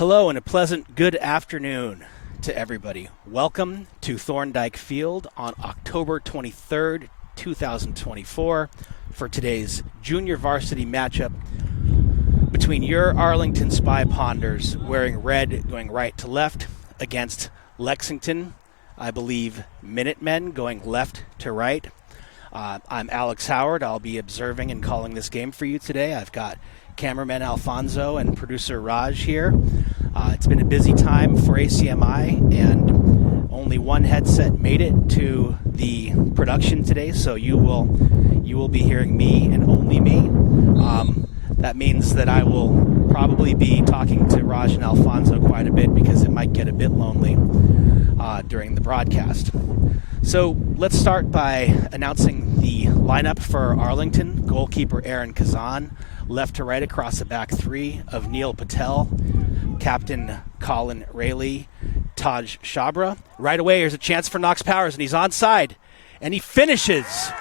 Hello and a pleasant good afternoon to everybody. Welcome to Thorndike Field on October 23rd, 2024 for today's junior varsity matchup between your Arlington Spy Ponders wearing red going right to left against Lexington, I believe Minutemen going left to right. I'm Alex Howard. I'll be observing and calling this game for you today. I've got cameraman Alfonso and producer Raj here. It's been a busy time for ACMi, and only one headset made it to the production today, so you will be hearing me and only me. That means that I will probably be talking to Raj and Alfonso quite a bit because it might get a bit lonely during the broadcast. So let's start by announcing the lineup for Arlington. Goalkeeper Aaron Kazan, left to right across the back three of Neil Patel, Captain Colin Rayleigh, Taj Shabra. Right away, here's a chance for Knox Powers, and he's onside, and he finishes.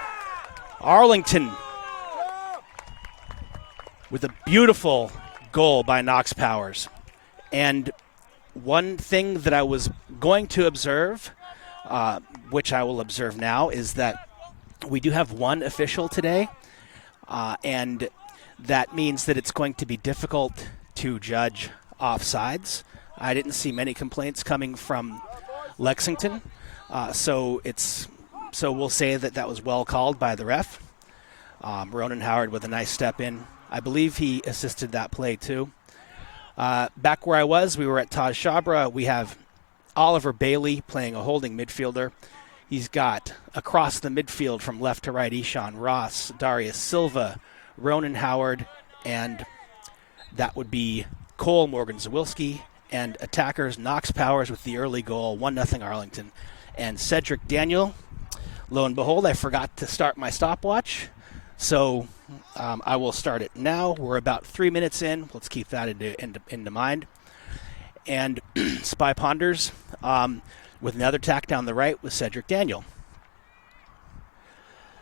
Arlington with a beautiful goal by Knox Powers. And one thing that I was going to observe, which I will observe now, is that we do have one official today, and that means that it's going to be difficult to judge offsides. I didn't see many complaints coming from Lexington, so we'll say that was well called by the ref. Ronan Howard with a nice step in. I believe he assisted that play too. Back where I was, we were at Taj Shabra. We have Oliver Bailey playing a holding midfielder. He's got across the midfield from left to right Ishan Ross, Darius Silva, Ronan Howard, and that would be Cole Morgan-Zawilski, and attackers Knox Powers with the early goal, 1-0 Arlington, and Cedric Daniel. Lo and behold, I forgot to start my stopwatch, so I will start it now. We're about 3 minutes in. Let's keep that into mind. And Spy Ponders with another tack down the right with Cedric Daniel.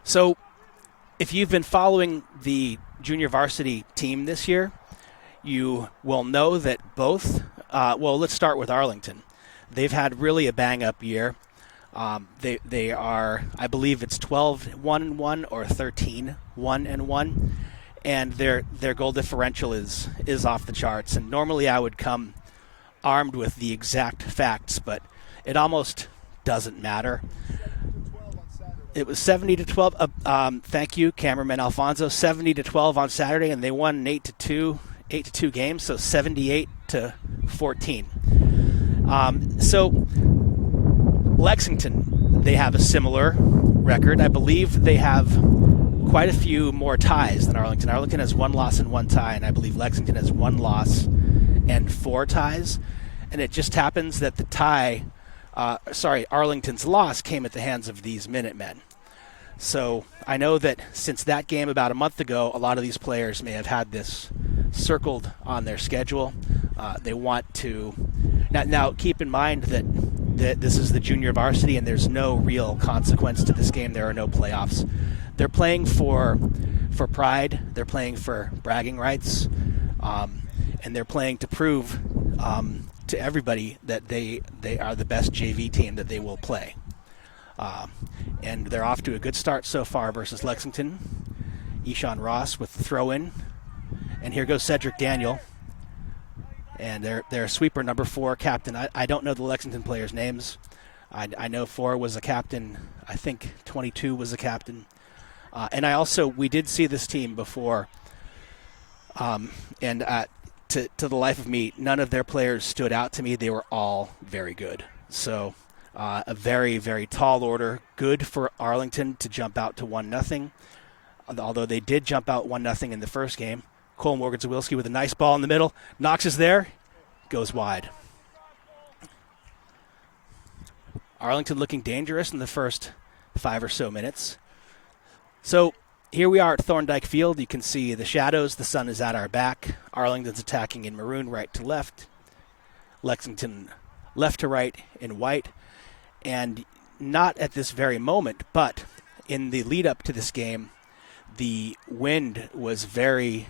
So if you've been following the junior varsity team this year, you will know that both, let's start with Arlington. They've had really a bang-up year. They are, I believe it's 12-1-1 or 13-1-1, and their goal differential is off the charts. And normally I would come armed with the exact facts, but it almost doesn't matter. It was 70-12. Thank you, cameraman Alfonso. 70-12 on Saturday, and they won an 8-2 game, so 78-14. So Lexington, they have a similar record. I believe they have quite a few more ties than Arlington. Arlington has 1 loss and 1 tie, and I believe Lexington has 1 loss and 4 ties. And it just happens that Arlington's loss came at the hands of these Minutemen. So I know that since that game about a month ago, a lot of these players may have had this circled on their schedule. They want to now keep in mind that this is the junior varsity and there's no real consequence to this game. There are no playoffs. They're playing for pride. They're playing for bragging rights, and they're playing to prove to everybody that they are the best JV team that they will play. And they're off to a good start so far versus Lexington. Ishan Ross with the throw-in. And here goes Cedric Daniel. And their sweeper number 4 captain. I don't know the Lexington players' names. I know 4 was a captain. I think 22 was a captain. And we did see this team before. And to the life of me, none of their players stood out to me. They were all very good. So a very, very tall order. Good for Arlington to jump out to 1-0. Although they did jump out 1-0 in the first game. Cole Morgan-Zawilski with a nice ball in the middle. Knox is there. Goes wide. Arlington looking dangerous in the first 5 or so minutes. So here we are at Thorndike Field. You can see the shadows. The sun is at our back. Arlington's attacking in maroon right to left. Lexington left to right in white. And not at this very moment, but in the lead up to this game, the wind was very,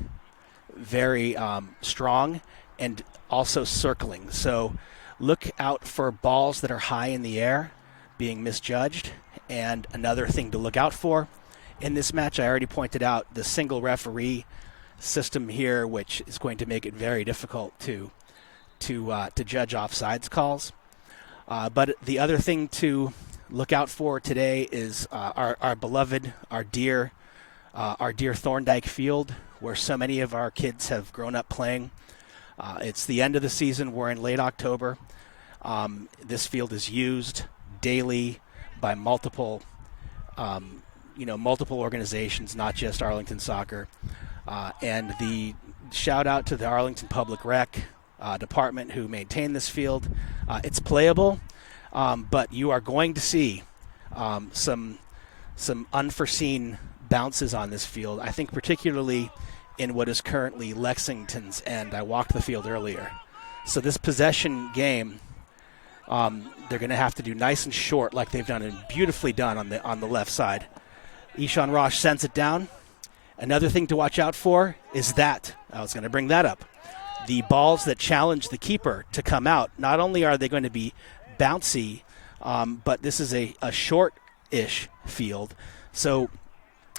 very strong, and also circling. So look out for balls that are high in the air being misjudged. And another thing to look out for in this match, I already pointed out the single referee system here, which is going to make it very difficult to judge offsides calls. But the other thing to look out for today is our beloved, our dear Thorndike Field, where so many of our kids have grown up playing. It's the end of the season. We're in late October. This field is used daily by multiple organizations, not just Arlington Soccer. And the shout out to the Arlington Public Rec department who maintain this field. It's playable, but you are going to see some unforeseen bounces on this field. I think particularly in what is currently Lexington's end. I walked the field earlier. So this possession game, they're going to have to do nice and short like they've done and beautifully done on the left side. Ishan Rosh sends it down. Another thing to watch out for is that, I was going to bring that up, the balls that challenge the keeper to come out, not only are they going to be bouncy, but this is a short-ish field. So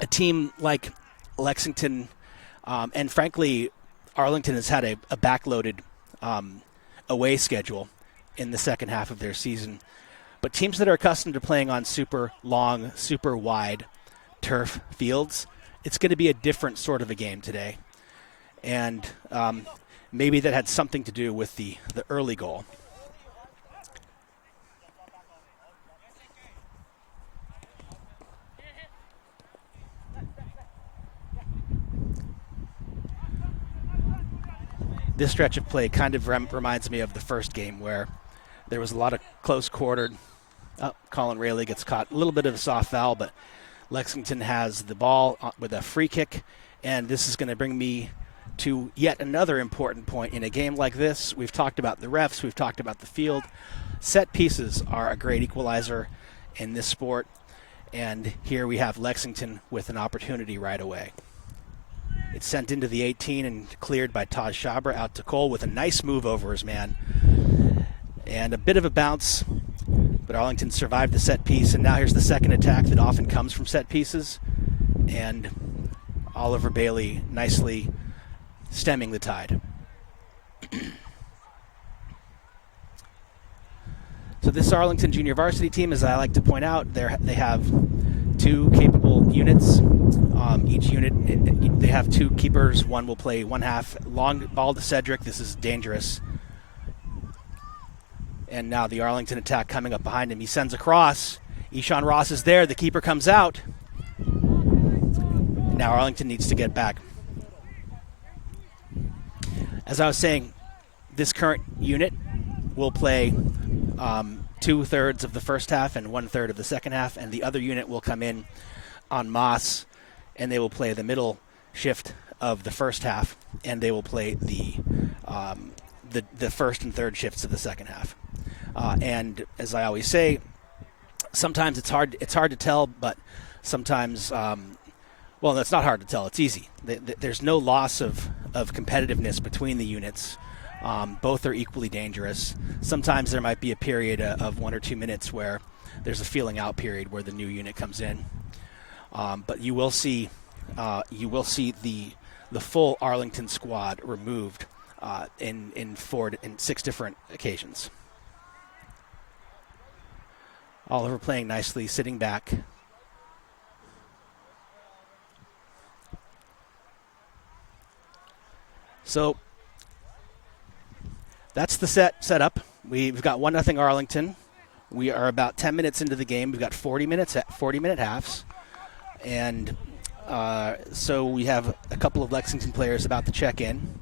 a team like Lexington, and frankly, Arlington has had a backloaded away schedule in the second half of their season. But teams that are accustomed to playing on super long, super wide turf fields, it's going to be a different sort of a game today. And maybe that had something to do with the early goal. This stretch of play kind of reminds me of the first game where there was a lot of close quartered. Colin Rayleigh gets caught. A little bit of a soft foul, but Lexington has the ball with a free kick. And this is going to bring me to yet another important point in a game like this. We've talked about the refs. We've talked about the field. Set pieces are a great equalizer in this sport. And here we have Lexington with an opportunity right away. It's sent into the 18 and cleared by Taj Shabra out to Cole with a nice move over his man. And a bit of a bounce, but Arlington survived the set piece. And now here's the second attack that often comes from set pieces. And Oliver Bailey nicely stemming the tide. So this Arlington junior varsity team, as I like to point out, they have two capable units. Each unit, they have two keepers. One will play one half. Long ball to Cedric. This is dangerous. And now the Arlington attack coming up behind him. He sends across. Ishan Ross is there. The keeper comes out. Now Arlington needs to get back. As I was saying, this current unit will play 2/3 of the first half and 1/3 of the second half, and the other unit will come in on Moss, and they will play the middle shift of the first half, and they will play the first and third shifts of the second half. And as I always say, sometimes it's hard to tell, but sometimes, well, that's not hard to tell. It's easy. There's no loss of competitiveness between the units. Both are equally dangerous. Sometimes there might be a period of 1 or 2 minutes where there's a feeling out period where the new unit comes in. But you will see the full Arlington squad removed in 6 different occasions. Oliver playing nicely, sitting back. So that's the setup. We've got 1-0 Arlington. We are about 10 minutes into the game. We've got 40-minute halves. And so we have a couple of Lexington players about to check in.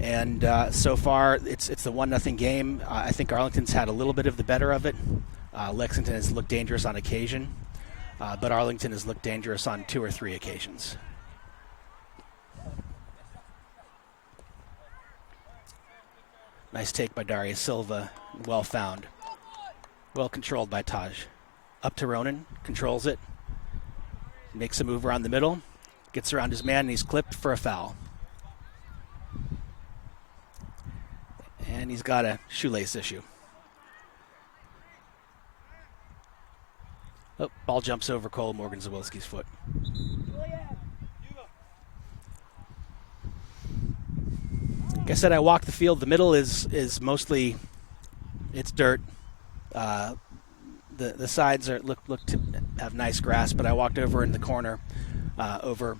And so far, it's the 1-0 game. I think Arlington's had a little bit of the better of it. Lexington has looked dangerous on occasion, but Arlington has looked dangerous on 2 or 3 occasions. Nice take by Darius Silva. Well found. Well controlled by Taj. Up to Ronan. Controls it. Makes a move around the middle. Gets around his man, and he's clipped for a foul. And he's got a shoelace issue. Oh, ball jumps over Cole Morgan-Zawilski's foot. Like I said, I walked the field. The middle is mostly, it's dirt. The sides look to have nice grass, but I walked over in the corner, over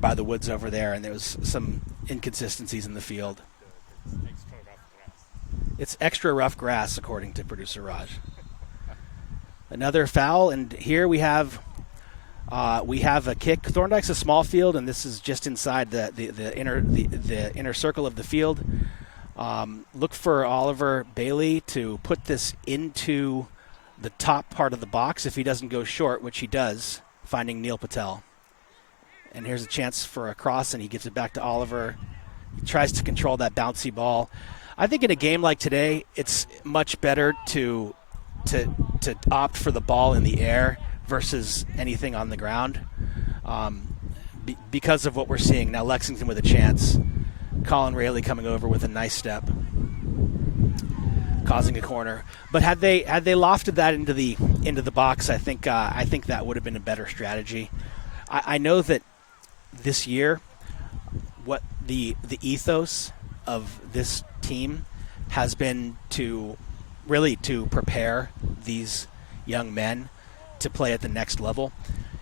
by the woods over there, and there was some inconsistencies in the field. It's extra rough grass, according to producer Raj. Another foul, and here we have a kick. Thorndike's a small field, and this is just inside the inner circle of the field. Look for Oliver Bailey to put this into the top part of the box if he doesn't go short, which he does, finding Neil Patel. And here's a chance for a cross, and he gives it back to Oliver. He tries to control that bouncy ball. I think in a game like today, it's much better to opt for the ball in the air versus anything on the ground, because of what we're seeing. Now Lexington with a chance. Colin Rayleigh coming over with a nice step, causing a corner. But had they lofted that into the box, I think that would have been a better strategy. I know that this year, what the ethos of this team has been to prepare these young men to play at the next level,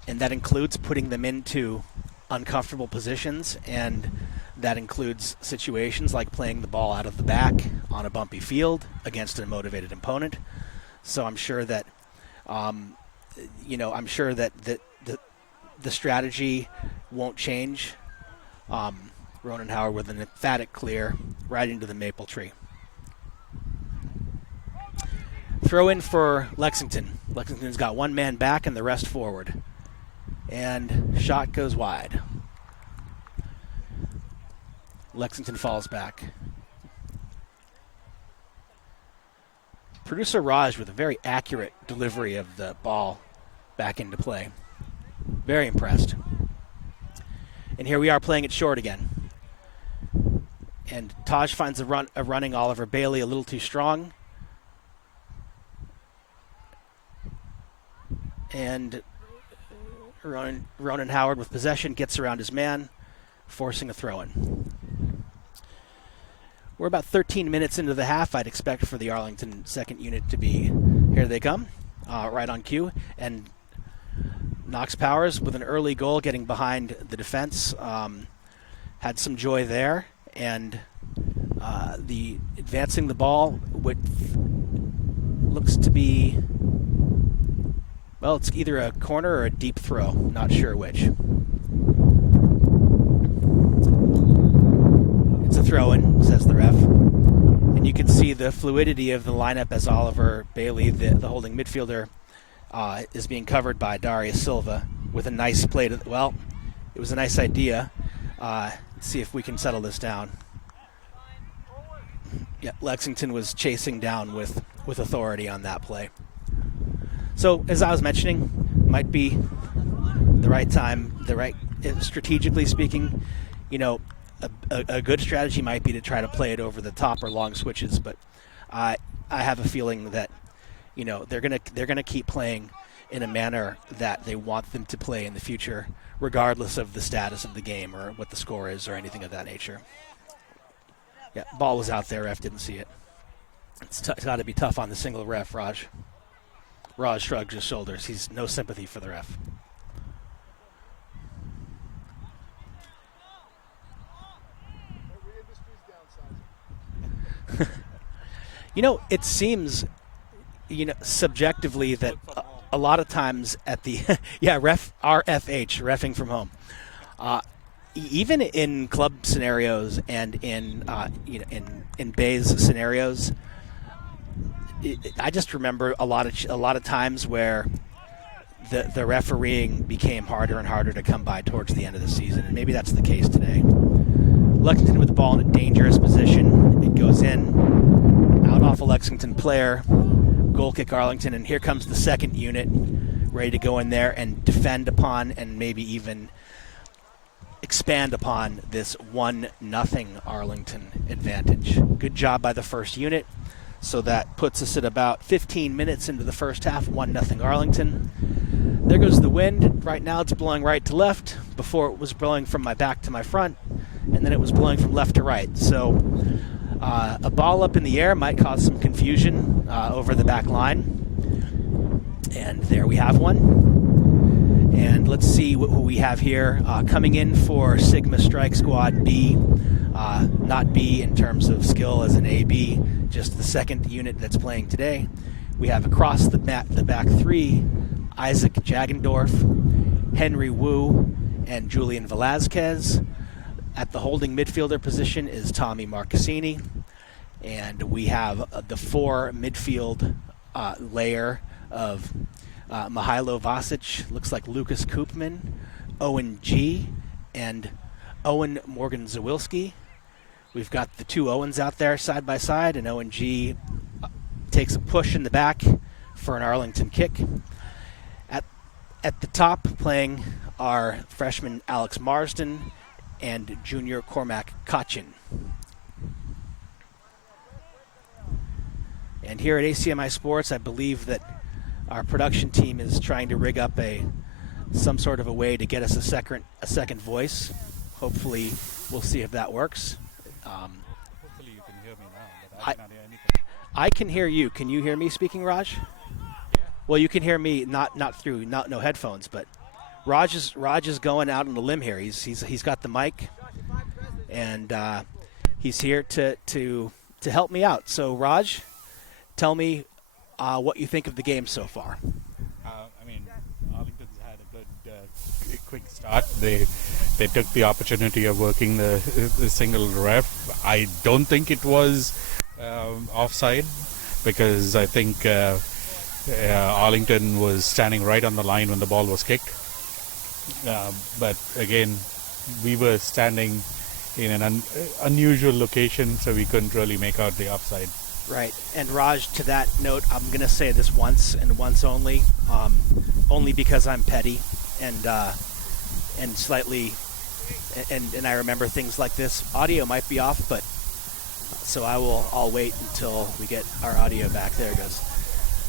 and that includes putting them into uncomfortable positions, and that includes situations like playing the ball out of the back on a bumpy field against a motivated opponent. So I'm sure that the strategy won't change. Ronan Howard with an emphatic clear right into the maple tree. Throw in for Lexington. Lexington's got one man back and the rest forward. And shot goes wide. Lexington falls back. Producer Raj with a very accurate delivery of the ball back into play. Very impressed. And here we are playing it short again. And Taj finds a running Oliver Bailey a little too strong. And Ronan Howard with possession gets around his man, forcing a throw-in. We're about 13 minutes into the half. I'd expect for the Arlington second unit to be, here they come, right on cue. And Knox Powers with an early goal getting behind the defense. Had some joy there. And the advancing the ball looks to be, well, it's either a corner or a deep throw. Not sure which. It's a throw-in, says the ref. And you can see the fluidity of the lineup as Oliver Bailey, the holding midfielder, is being covered by Darius Silva with a nice play. Well, it was a nice idea. Let's see if we can settle this down. Yeah, Lexington was chasing down with authority on that play. So, as I was mentioning, might be the right time, strategically speaking, a good strategy might be to try to play it over the top or long switches, but I have a feeling that, they're gonna keep playing in a manner that they want them to play in the future, regardless of the status of the game or what the score is or anything of that nature. Yeah, ball was out there, ref didn't see it. It's got to be tough on the single ref, Raj. Raj shrugs his shoulders. He's no sympathy for the ref. It seems, subjectively that a lot of times at the RFH, reffing from home, even in club scenarios and in Bay's scenarios, I just remember a lot of times where the refereeing became harder and harder to come by towards the end of the season, and maybe that's the case today. Lexington with the ball in a dangerous position. It goes in, out off a Lexington player, goal kick Arlington, and here comes the second unit, ready to go in there and defend upon and maybe even expand upon this 1-0 Arlington advantage. Good job by the first unit. So that puts us at about 15 minutes into the first half, 1-0 Arlington. There goes the wind. Right now it's blowing right to left. Before it was blowing from my back to my front, and then it was blowing from left to right. So a ball up in the air might cause some confusion over the back line. And there we have one. And let's see who we have here. Coming in for Sigma Strike Squad B. Not B in terms of skill as an AB, just the second unit that's playing today. We have across the back three, Isaac Jagendorf, Henry Wu, and Julian Velazquez. At the holding midfielder position is Tommy Marcassini. And we have the four midfield layer of Mihailo Vasic, looks like Lucas Koopman, Owen G, and Owen Morgan Zawilski. We've got the two Owens out there side by side, and Owen G takes a push in the back for an Arlington kick. At the top, playing are freshman Alex Marsden and junior Cormac Kachin. And here at ACMi Sports, I believe that our production team is trying to rig up some sort of a way to get us a second voice. Hopefully, we'll see if that works. Hopefully you can hear me now, but I cannot hear anything. I can hear you. Can you hear me speaking, Raj? Yeah. Well, you can hear me not through no headphones, but Raj is going out on a limb here. He's got the mic, and he's here to help me out. So Raj, tell me what you think of the game so far. Arlington's had a good quick start. They took the opportunity of working the single ref. I don't think it was offside, because I think Arlington was standing right on the line when the ball was kicked. But again, we were standing in an unusual location, so we couldn't really make out the offside. Right. And Raj, to that note, I'm going to say this once and once only because I'm petty and slightly, and I remember things like this. Audio might be off, but so I'll wait until we get our audio back. There it goes.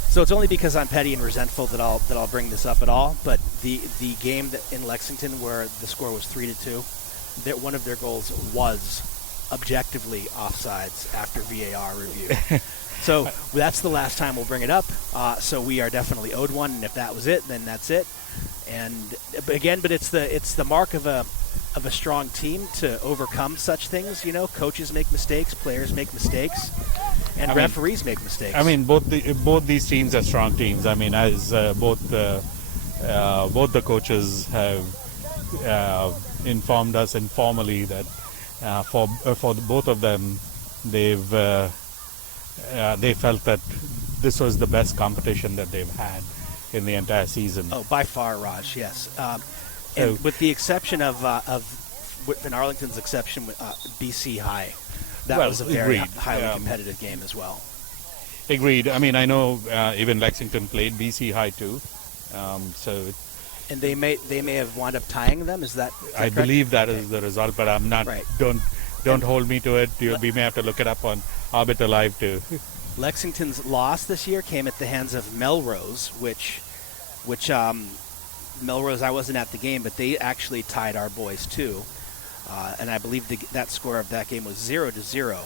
So it's only because I'm petty and resentful that I'll bring this up at all. But the game that in Lexington where the score was 3-2, that one of their goals was objectively offsides after VAR review. So that's the last time we'll bring it up. So we are definitely owed one, and if that was it, then that's it. And again, but it's the mark of a strong team to overcome such things. You know, coaches make mistakes, players make mistakes, and referees make mistakes. Both these teams are strong teams. As both the coaches have informed us informally that for both of them, they felt that this was the best competition that they've had in the entire season. Oh, by far, Raj, yes. And with the exception of in Arlington's exception, BC High, that was a very highly competitive game as well. Agreed. I know even Lexington played BC High too. And they may have wound up tying them. Is that I correct? Believe that is the result, but I'm not. Right. Don't hold me to it. We may have to look it up on Arbiter Live too. Lexington's loss this year came at the hands of Melrose, which Melrose, I wasn't at the game, but they actually tied our boys too, and I believe that score of that game was 0-0.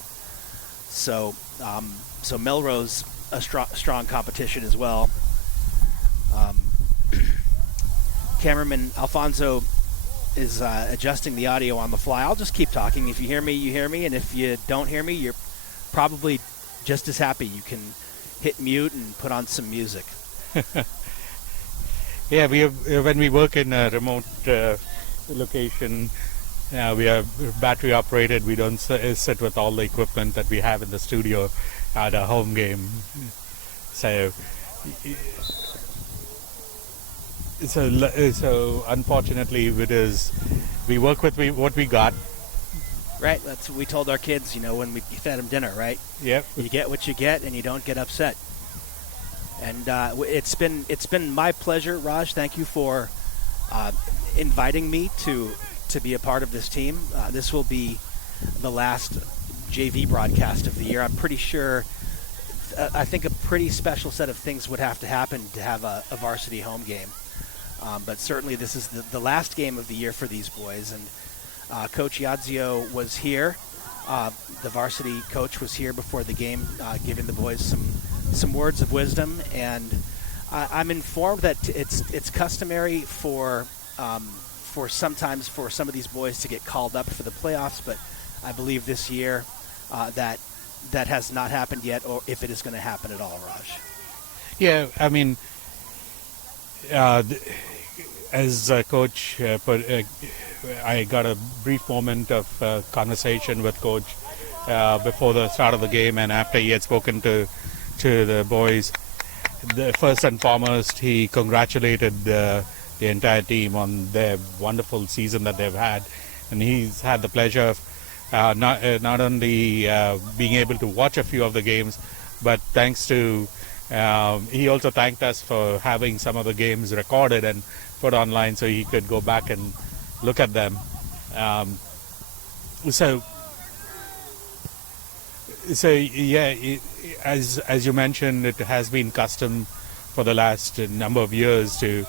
So Melrose a strong competition as well. Cameraman Alfonso is adjusting the audio on the fly. I'll just keep talking. If you hear me, you hear me, and if you don't hear me, you're probably just as happy. You can hit mute and put on some music. Yeah, when we work in a remote location, we are battery operated. We don't sit with all the equipment that we have in the studio at a home game. So unfortunately, we work with what we got. Right, that's what we told our kids, when we fed them dinner, right? Yep. You get what you get, and you don't get upset. And it's been my pleasure, Raj. Thank you for inviting me to to be a part of this team. This will be the last JV broadcast of the year. I'm pretty sure, I think a pretty special set of things would have to happen to have a varsity home game. But certainly this is the last game of the year for these boys. And Coach Iadzio was here. The varsity coach was here before the game, giving the boys some words of wisdom. And I'm informed that it's customary for sometimes for some of these boys to get called up for the playoffs, but I believe this year that has not happened yet, or if it is going to happen at all, Raj. Yeah, I mean, as a coach, I got a brief moment of conversation with Coach before the start of the game, and after he had spoken to the boys. First and foremost, he congratulated the entire team on their wonderful season that they've had, and he's had the pleasure of not only being able to watch a few of the games, but thanks to he also thanked us for having some of the games recorded and put online so he could go back and look at them. So yeah, as you mentioned, it has been custom for the last number of years to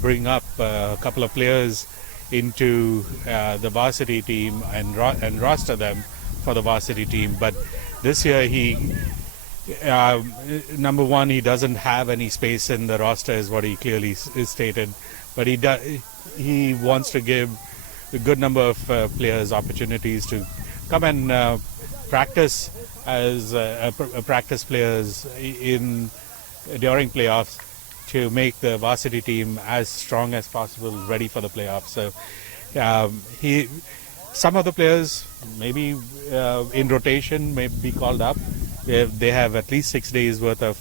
bring up a couple of players into the varsity team and roster them for the varsity team. But this year, number one, he doesn't have any space in the roster, is what he clearly stated. But he wants to give a good number of players opportunities to come and practice as practice players during playoffs to make the varsity team as strong as possible, ready for the playoffs. So some of the players maybe in rotation may be called up. They have at least 6 days worth of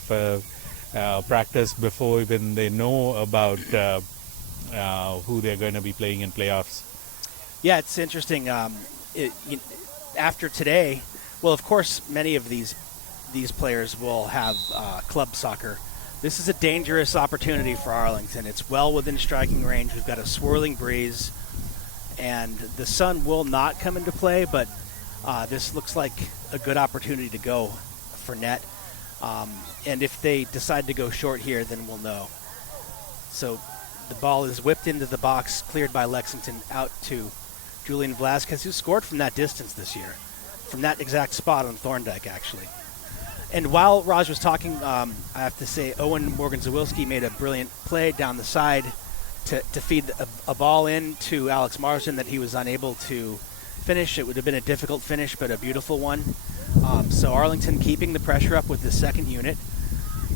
practice before even they know about who they're going to be playing in playoffs. Yeah, it's interesting. After today, well, of course, many of these players will have club soccer. This is a dangerous opportunity for Arlington. It's well within striking range. We've got a swirling breeze, and the sun will not come into play, but this looks like a good opportunity to go for net. And if they decide to go short here, then we'll know. So the ball is whipped into the box, cleared by Lexington, out to Julian Velasquez, who scored from that distance this year, from that exact spot on Thorndike, actually. And while Raj was talking, I have to say Owen Morgan-Zawilski made a brilliant play down the side to feed a ball in to Alex Marsden that he was unable to finish. It would have been a difficult finish, but a beautiful one. So Arlington keeping the pressure up with the second unit,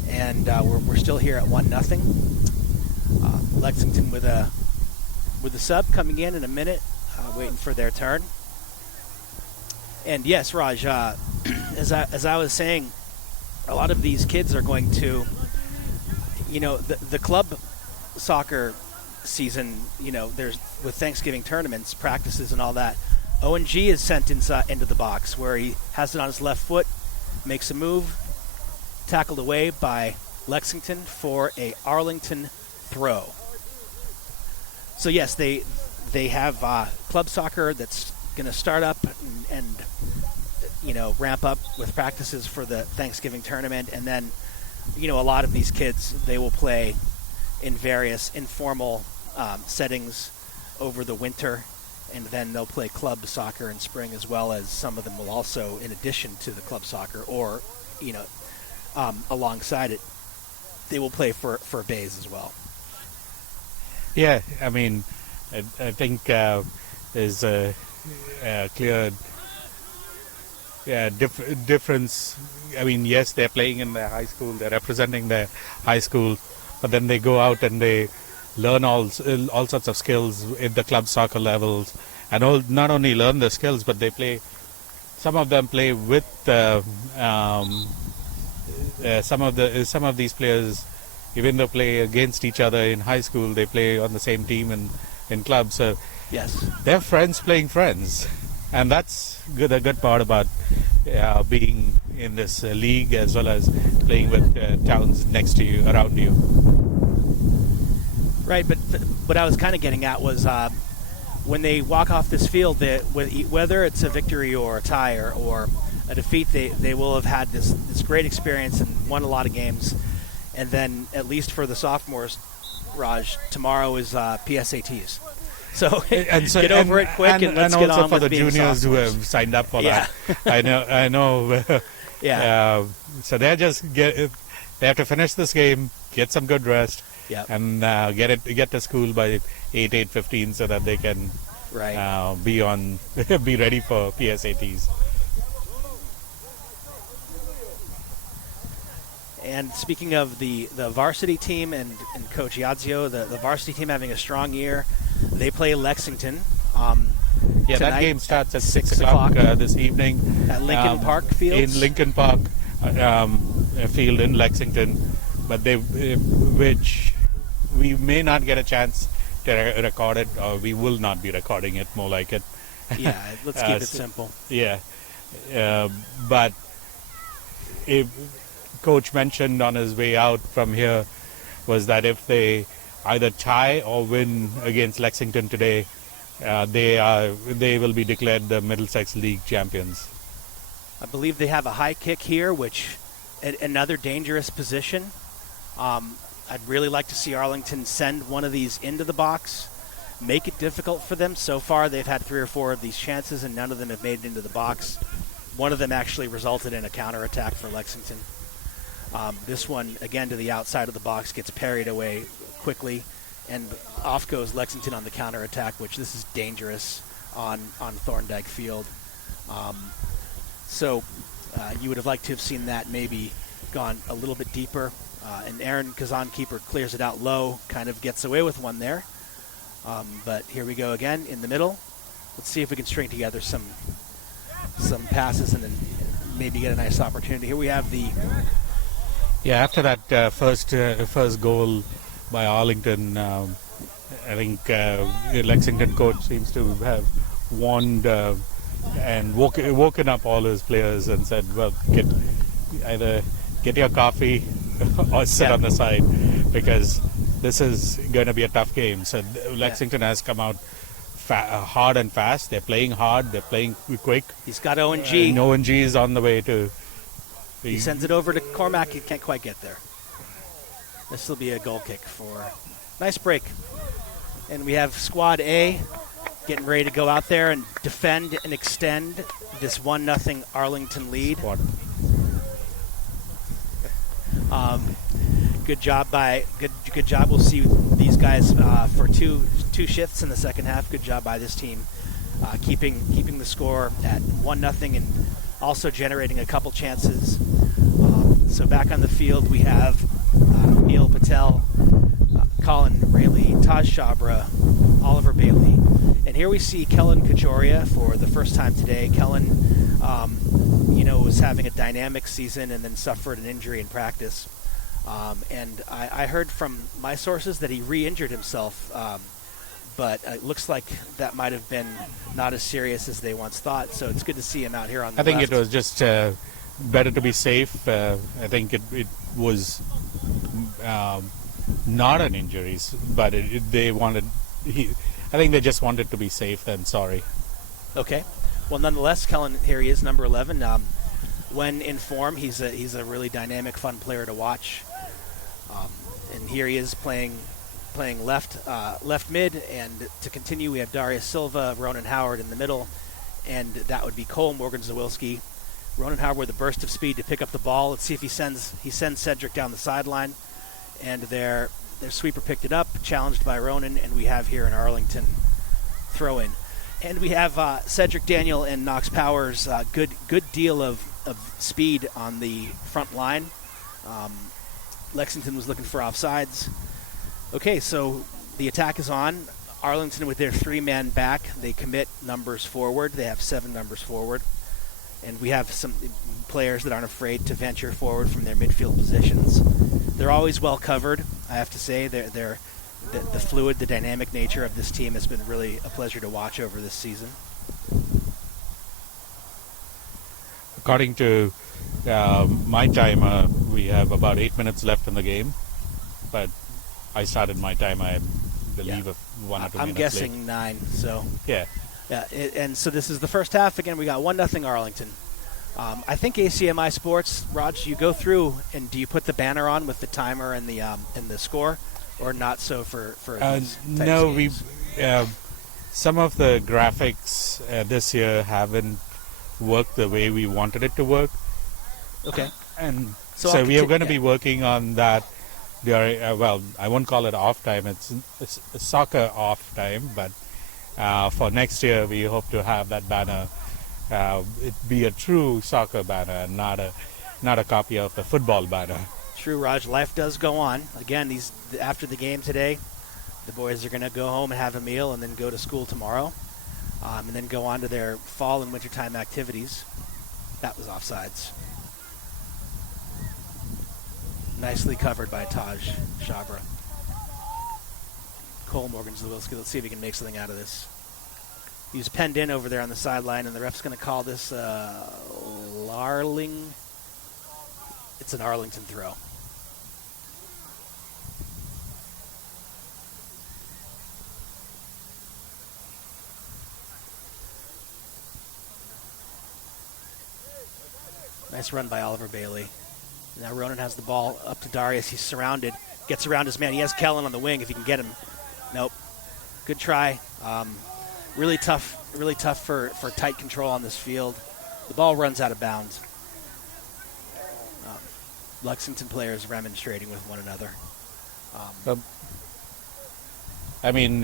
and we're still here at 1-0. Lexington with a sub coming in a minute, waiting for their turn. And yes, Raj, as I was saying, a lot of these kids are going to, the club soccer season, there's with Thanksgiving tournaments, practices and all that. ONG is sent into the box where he has it on his left foot, makes a move, tackled away by Lexington for a Arlington throw. So yes, they have club soccer that's going to start up and ramp up with practices for the Thanksgiving tournament, and then a lot of these kids, they will play in various informal settings over the winter, and then they'll play club soccer in spring, as well as some of them will also, in addition to the club soccer or alongside it, they will play for bays as well. Yeah, I mean, I think there's a clear difference. I mean, yes, they're playing in their high school, they're representing their high school, but then they go out and they learn all sorts of skills at the club soccer levels, and not only learn the skills, but they play. Some of them play with some of these players. Even though play against each other in high school, they play on the same team in clubs. So yes, they're friends playing friends, and that's good. A good part about being in this league, as well as playing with towns next to you, around you. Right, but what I was kind of getting at was when they walk off this field, whether it's a victory or a tie or a defeat, they will have had this great experience and won a lot of games. And then, at least for the sophomores, Raj, tomorrow is PSATs. So, get over it quick and let's get on with being and also for the juniors sophomores. who have signed up for that. I know. Yeah. So they have to finish this game, get some good rest, and get to school by 8:15 so that they can be ready for PSATs. And speaking of the varsity team and Coach Iazio, the varsity team having a strong year, they play Lexington. That game starts at 6 o'clock this evening. At Lincoln Park Fields? In Lincoln Park Field in Lexington, but which we may not get a chance to record it, or we will not be recording it, more like it. Yeah, let's keep it simple. Yeah. But if Coach mentioned on his way out from here was that if they either tie or win against Lexington today, they will be declared the Middlesex League champions. I believe they have a high kick here, which another dangerous position. I'd really like to see Arlington send one of these into the box, make it difficult for them. So far, they've had 3 or 4 of these chances, and none of them have made it into the box. One of them actually resulted in a counterattack for Lexington. This one, again, to the outside of the box, gets parried away quickly, and off goes Lexington on the counterattack, which this is dangerous on Thorndike Field. So you would have liked to have seen that maybe gone a little bit deeper. And Aaron Kazan, keeper, clears it out low, kind of gets away with one there. But here we go again in the middle. Let's see if we can string together some passes and then maybe get a nice opportunity. Here we have after that first goal by Arlington, I think the Lexington coach seems to have warned and woken up all his players and said, well, either get your coffee or sit on the side, because this is going to be a tough game. So Lexington has come out hard and fast. They're playing hard. They're playing quick. He's got O&G. O&G is on the way to... He sends it over to Cormac. He can't quite get there. This will be a goal kick for... Nice break. And we have Squad A getting ready to go out there and defend and extend this 1-0 Arlington lead. Good job. We'll see these guys for two shifts in the second half. Good job by this team, keeping the score at 1-0 and also generating a couple chances. So back on the field we have Neil Patel, Colin Rayleigh, Taj Chabra, Oliver Bailey, and here we see Kellen Kachoria for the first time today. Kellen, was having a dynamic season and then suffered an injury in practice. And I heard from my sources that he re-injured himself, but it looks like that might have been not as serious as they once thought. So it's good to see him out here on the I think left. It was just better to be safe. I think it was not an injury, but I think they just wanted to be safe than sorry. Okay. Well, nonetheless, Kellen, here he is, number 11. When in form, he's a really dynamic, fun player to watch. And here he is playing left mid, and to continue, we have Darius Silva, Ronan Howard in the middle, and that would be Cole Morgan Zawilski. Ronan Howard with a burst of speed to pick up the ball. Let's see if he sends Cedric down the sideline, and their sweeper picked it up, challenged by Ronan, and we have here in Arlington throw in. And we have Cedric Daniel and Knox Powers, good deal of speed on the front line. Lexington was looking for offsides. Okay, so the attack is on. Arlington with their 3-man back. They commit numbers forward. They have 7 numbers forward. And we have some players that aren't afraid to venture forward from their midfield positions. They're always well covered, I have to say. The fluid, the dynamic nature of this team has been really a pleasure to watch over this season. According to my timer, we have about 8 minutes left in the game, but I started my time. I'm leave of 1 or 2 minutes I'm guessing 9. So late. and so this is the first half. Again, we got 1-0 Arlington. I think ACMi Sports, Raj, you go through and do you put the banner on with the timer and the score, or not so for these No, games? some of the graphics this year haven't worked the way we wanted it to work. Okay. And So so I'll we are conti- going to be yeah. working on that during, well, I won't call it off time, it's soccer off time, but for next year we hope to have that banner it be a true soccer banner and not a copy of the football banner. True, Raj. Life does go on. Again, after the game today, the boys are going to go home and have a meal and then go to school tomorrow, and then go on to their fall and wintertime activities. That was offsides. Nicely covered by Taj Shabra. Cole Morgan-Zawilski. Let's see if he can make something out of this. He's penned in over there on the sideline, and the ref's going to call this Larling. It's an Arlington throw. Nice run by Oliver Bailey. Now Ronan has the ball up to Darius. He's surrounded. Gets around his man. He has Kellen on the wing if he can get him. Nope. Good try. Really tough for tight control on this field. The ball runs out of bounds. Lexington players remonstrating with one another. I mean,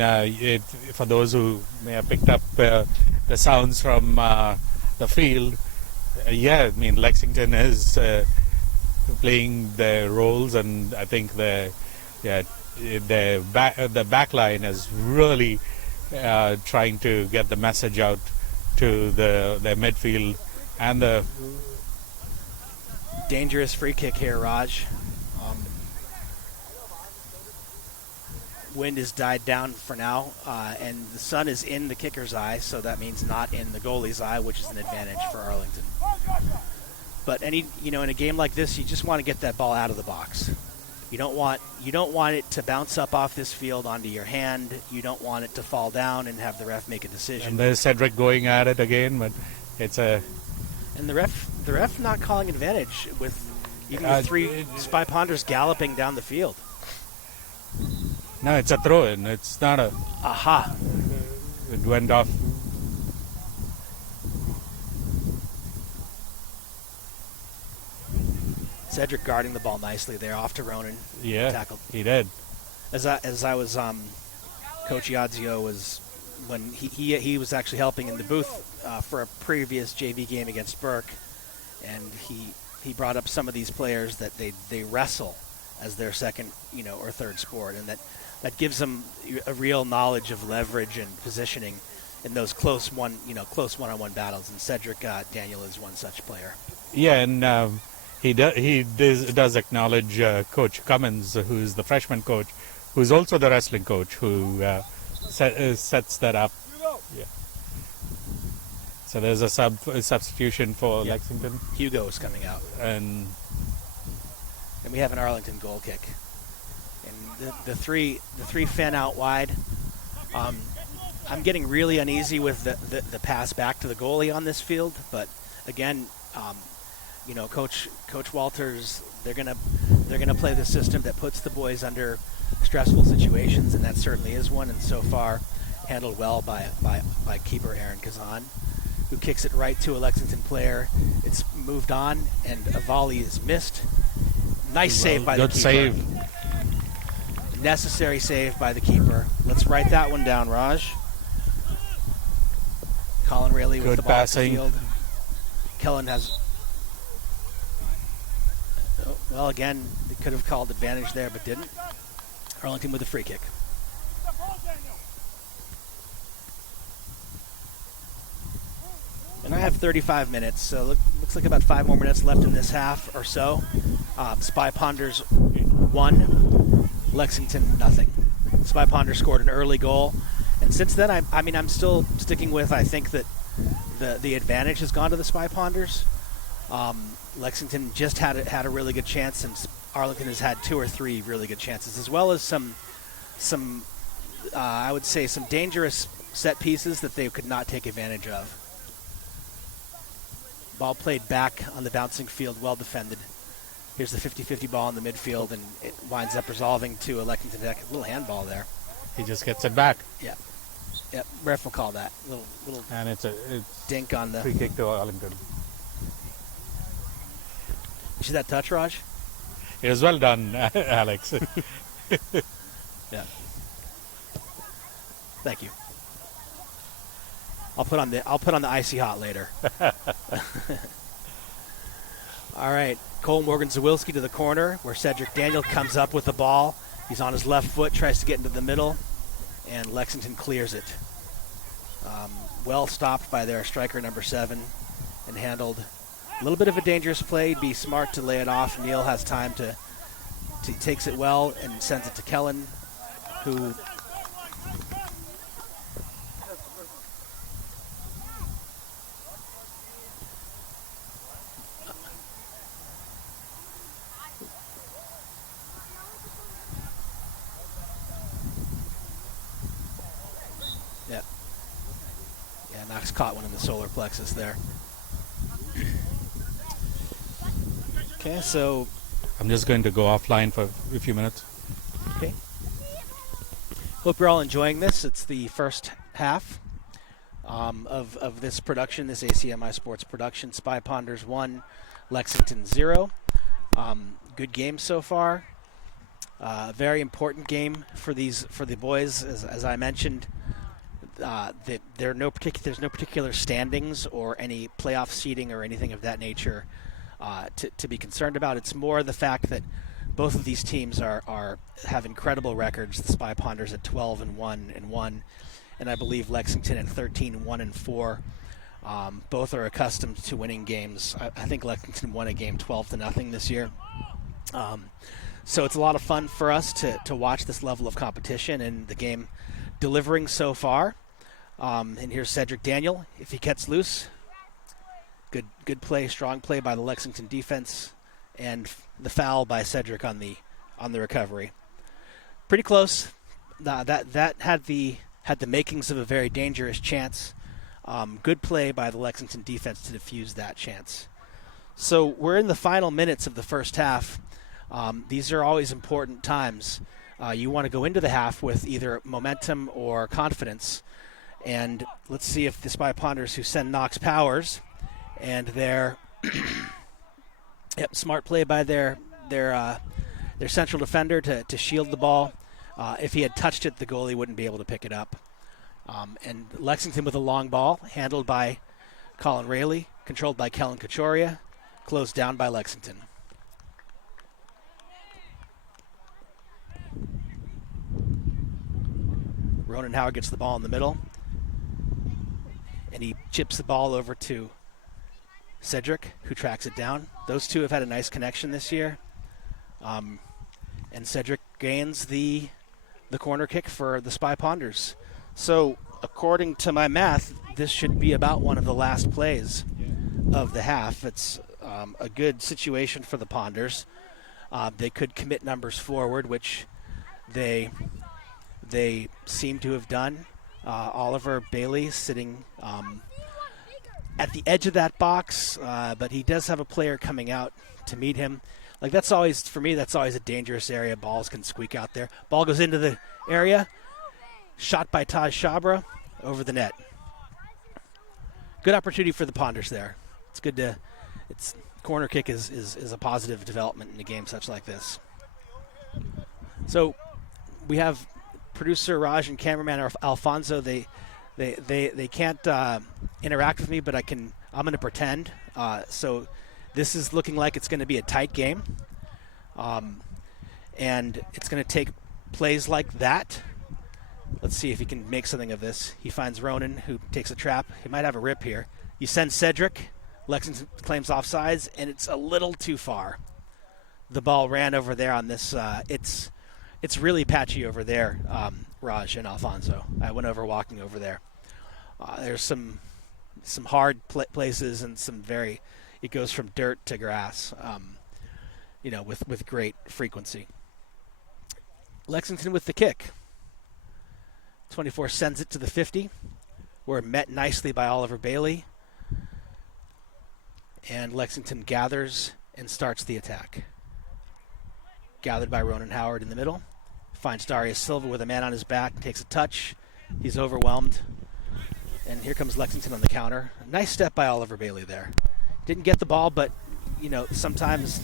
for those who may have picked up the sounds from the field, I mean, Lexington is playing their roles, and I think the back line is really trying to get the message out to their midfield and the dangerous free kick here, Raj. Wind has died down for now, and the sun is in the kicker's eye, so that means not in the goalie's eye, which is an advantage for Arlington. But in a game like this, you just want to get that ball out of the box. You don't want it to bounce up off this field onto your hand. You don't want it to fall down and have the ref make a decision. And there's Cedric going at it again, but it's a. And the ref not calling advantage with even with 3 Spy Ponders galloping down the field. No, it's a throw-in. It's not a. Aha! It went off. Cedric guarding the ball nicely there, off to Ronan. Yeah, tackled. He did. As I was, Coach Iadzio was when he was actually helping in the booth for a previous JV game against Burke, and he brought up some of these players that they wrestle as their second or third sport, and that gives them a real knowledge of leverage and positioning in those close one-on-one battles. And Cedric Daniel is one such player. Yeah, and he does acknowledge Coach Cummins, who's the freshman coach, who's also the wrestling coach, who sets that up. Yeah. So there's a substitution for Lexington. Hugo is coming out, and we have an Arlington goal kick. And the three fan out wide. I'm getting really uneasy with the pass back to the goalie on this field, but again, Coach Walters, they're gonna play the system that puts the boys under stressful situations, and that certainly is one. And so far, handled well by keeper Aaron Kazan, who kicks it right to a Lexington player. It's moved on, and a volley is missed. Nice save by the keeper. Good save. Necessary save by the keeper. Let's write that one down, Raj. Colin Rayleigh with the ball at the field. Kellen has. Well, again, they could have called advantage there, but didn't. Arlington with a free kick. And I have 35 minutes, so looks like about 5 more minutes left in this half or so. Spy Ponders 1, Lexington nothing. Spy Ponders scored an early goal, and since then, I'm still sticking with. I think that the advantage has gone to the Spy Ponders. Lexington just had a really good chance, and Arlington has had 2 or 3 really good chances, as well as some I would say, some dangerous set pieces that they could not take advantage of. Ball played back on the bouncing field, well defended. Here's the 50-50 ball in the midfield, and it winds up resolving to a Lexington deck. A little handball there. He just gets it back. Yep. Ref will call that. Little And it's dink on the free kick to Arlington. You see that touch, Raj? It was well done, Alex. Yeah. Thank you. I'll put on the icy hot later. All right, Cole Morgan-Zawilski to the corner where Cedric Daniel comes up with the ball. He's on his left foot, tries to get into the middle, and Lexington clears it. Well stopped by their striker number 7 and handled. A little bit of a dangerous play. Be smart to lay it off. Neal has time to takes it well and sends it to Kellen, who Knox caught one in the solar plexus there. Okay, so I'm just going to go offline for a few minutes. Okay. Hope you're all enjoying this. It's the first half of this production, this ACMi Sports production. Spy Ponders 1, Lexington 0. Good game so far. Very important game for the boys, as I mentioned. There's no particular standings or any playoff seeding or anything of that nature to be concerned about. It's more the fact that both of these teams have incredible records. The Spy Ponders at 12-1, and I believe Lexington at 13-1-4. Both are accustomed to winning games. I think Lexington won a game 12-0 this year. So it's a lot of fun for us to watch this level of competition and the game delivering so far. And here's Cedric Daniel. If he gets loose, good play, strong play by the Lexington defense, and the foul by Cedric on the recovery. Pretty close. That had the makings of a very dangerous chance. Good play by the Lexington defense to defuse that chance. So we're in the final minutes of the first half. These are always important times. You want to go into the half with either momentum or confidence. And let's see if the Spy Ponders, who send Knox Powers, and their smart play by their central defender to shield the ball. If he had touched it, the goalie wouldn't be able to pick it up. And Lexington with a long ball, handled by Colin Rayleigh, controlled by Kellen Kachoria, closed down by Lexington. Ronan Howard gets the ball in the middle, and he chips the ball over to Cedric, who tracks it down. Those two have had a nice connection this year. And Cedric gains the corner kick for the Spy Ponders. So, according to my math, this should be about one of the last plays of the half. It's a good situation for the Ponders. They could commit numbers forward, which they seem to have done. Oliver Bailey sitting at the edge of that box, but he does have a player coming out to meet him. Like, that's always, for me, that's always a dangerous area. Balls can squeak out there. Ball goes into the area. Shot by Taj Shabra over the net. Good opportunity for the Ponders there. It's good to, corner kick is a positive development in a game such like this. So we have producer Raj and cameraman Alfonso. They can't interact with me, but I'm going to pretend. So this is looking like it's going to be a tight game. And it's going to take plays like that. Let's see if he can make something of this. He finds Ronan, who takes a trap. He might have a rip here. You send Cedric. Lexington claims offsides, and it's a little too far. The ball ran over there on this. It's really patchy over there, Raj and Alfonso. I went over walking over there. There's some hard places and some it goes from dirt to grass, with great frequency. Lexington with the kick. 24 sends it to the 50. We're met nicely by Oliver Bailey. And Lexington gathers and starts the attack. Gathered by Ronan Howard in the middle. Finds Darius Silva with a man on his back. Takes a touch. He's overwhelmed. And here comes Lexington on the counter. Nice step by Oliver Bailey there. Didn't get the ball, but, sometimes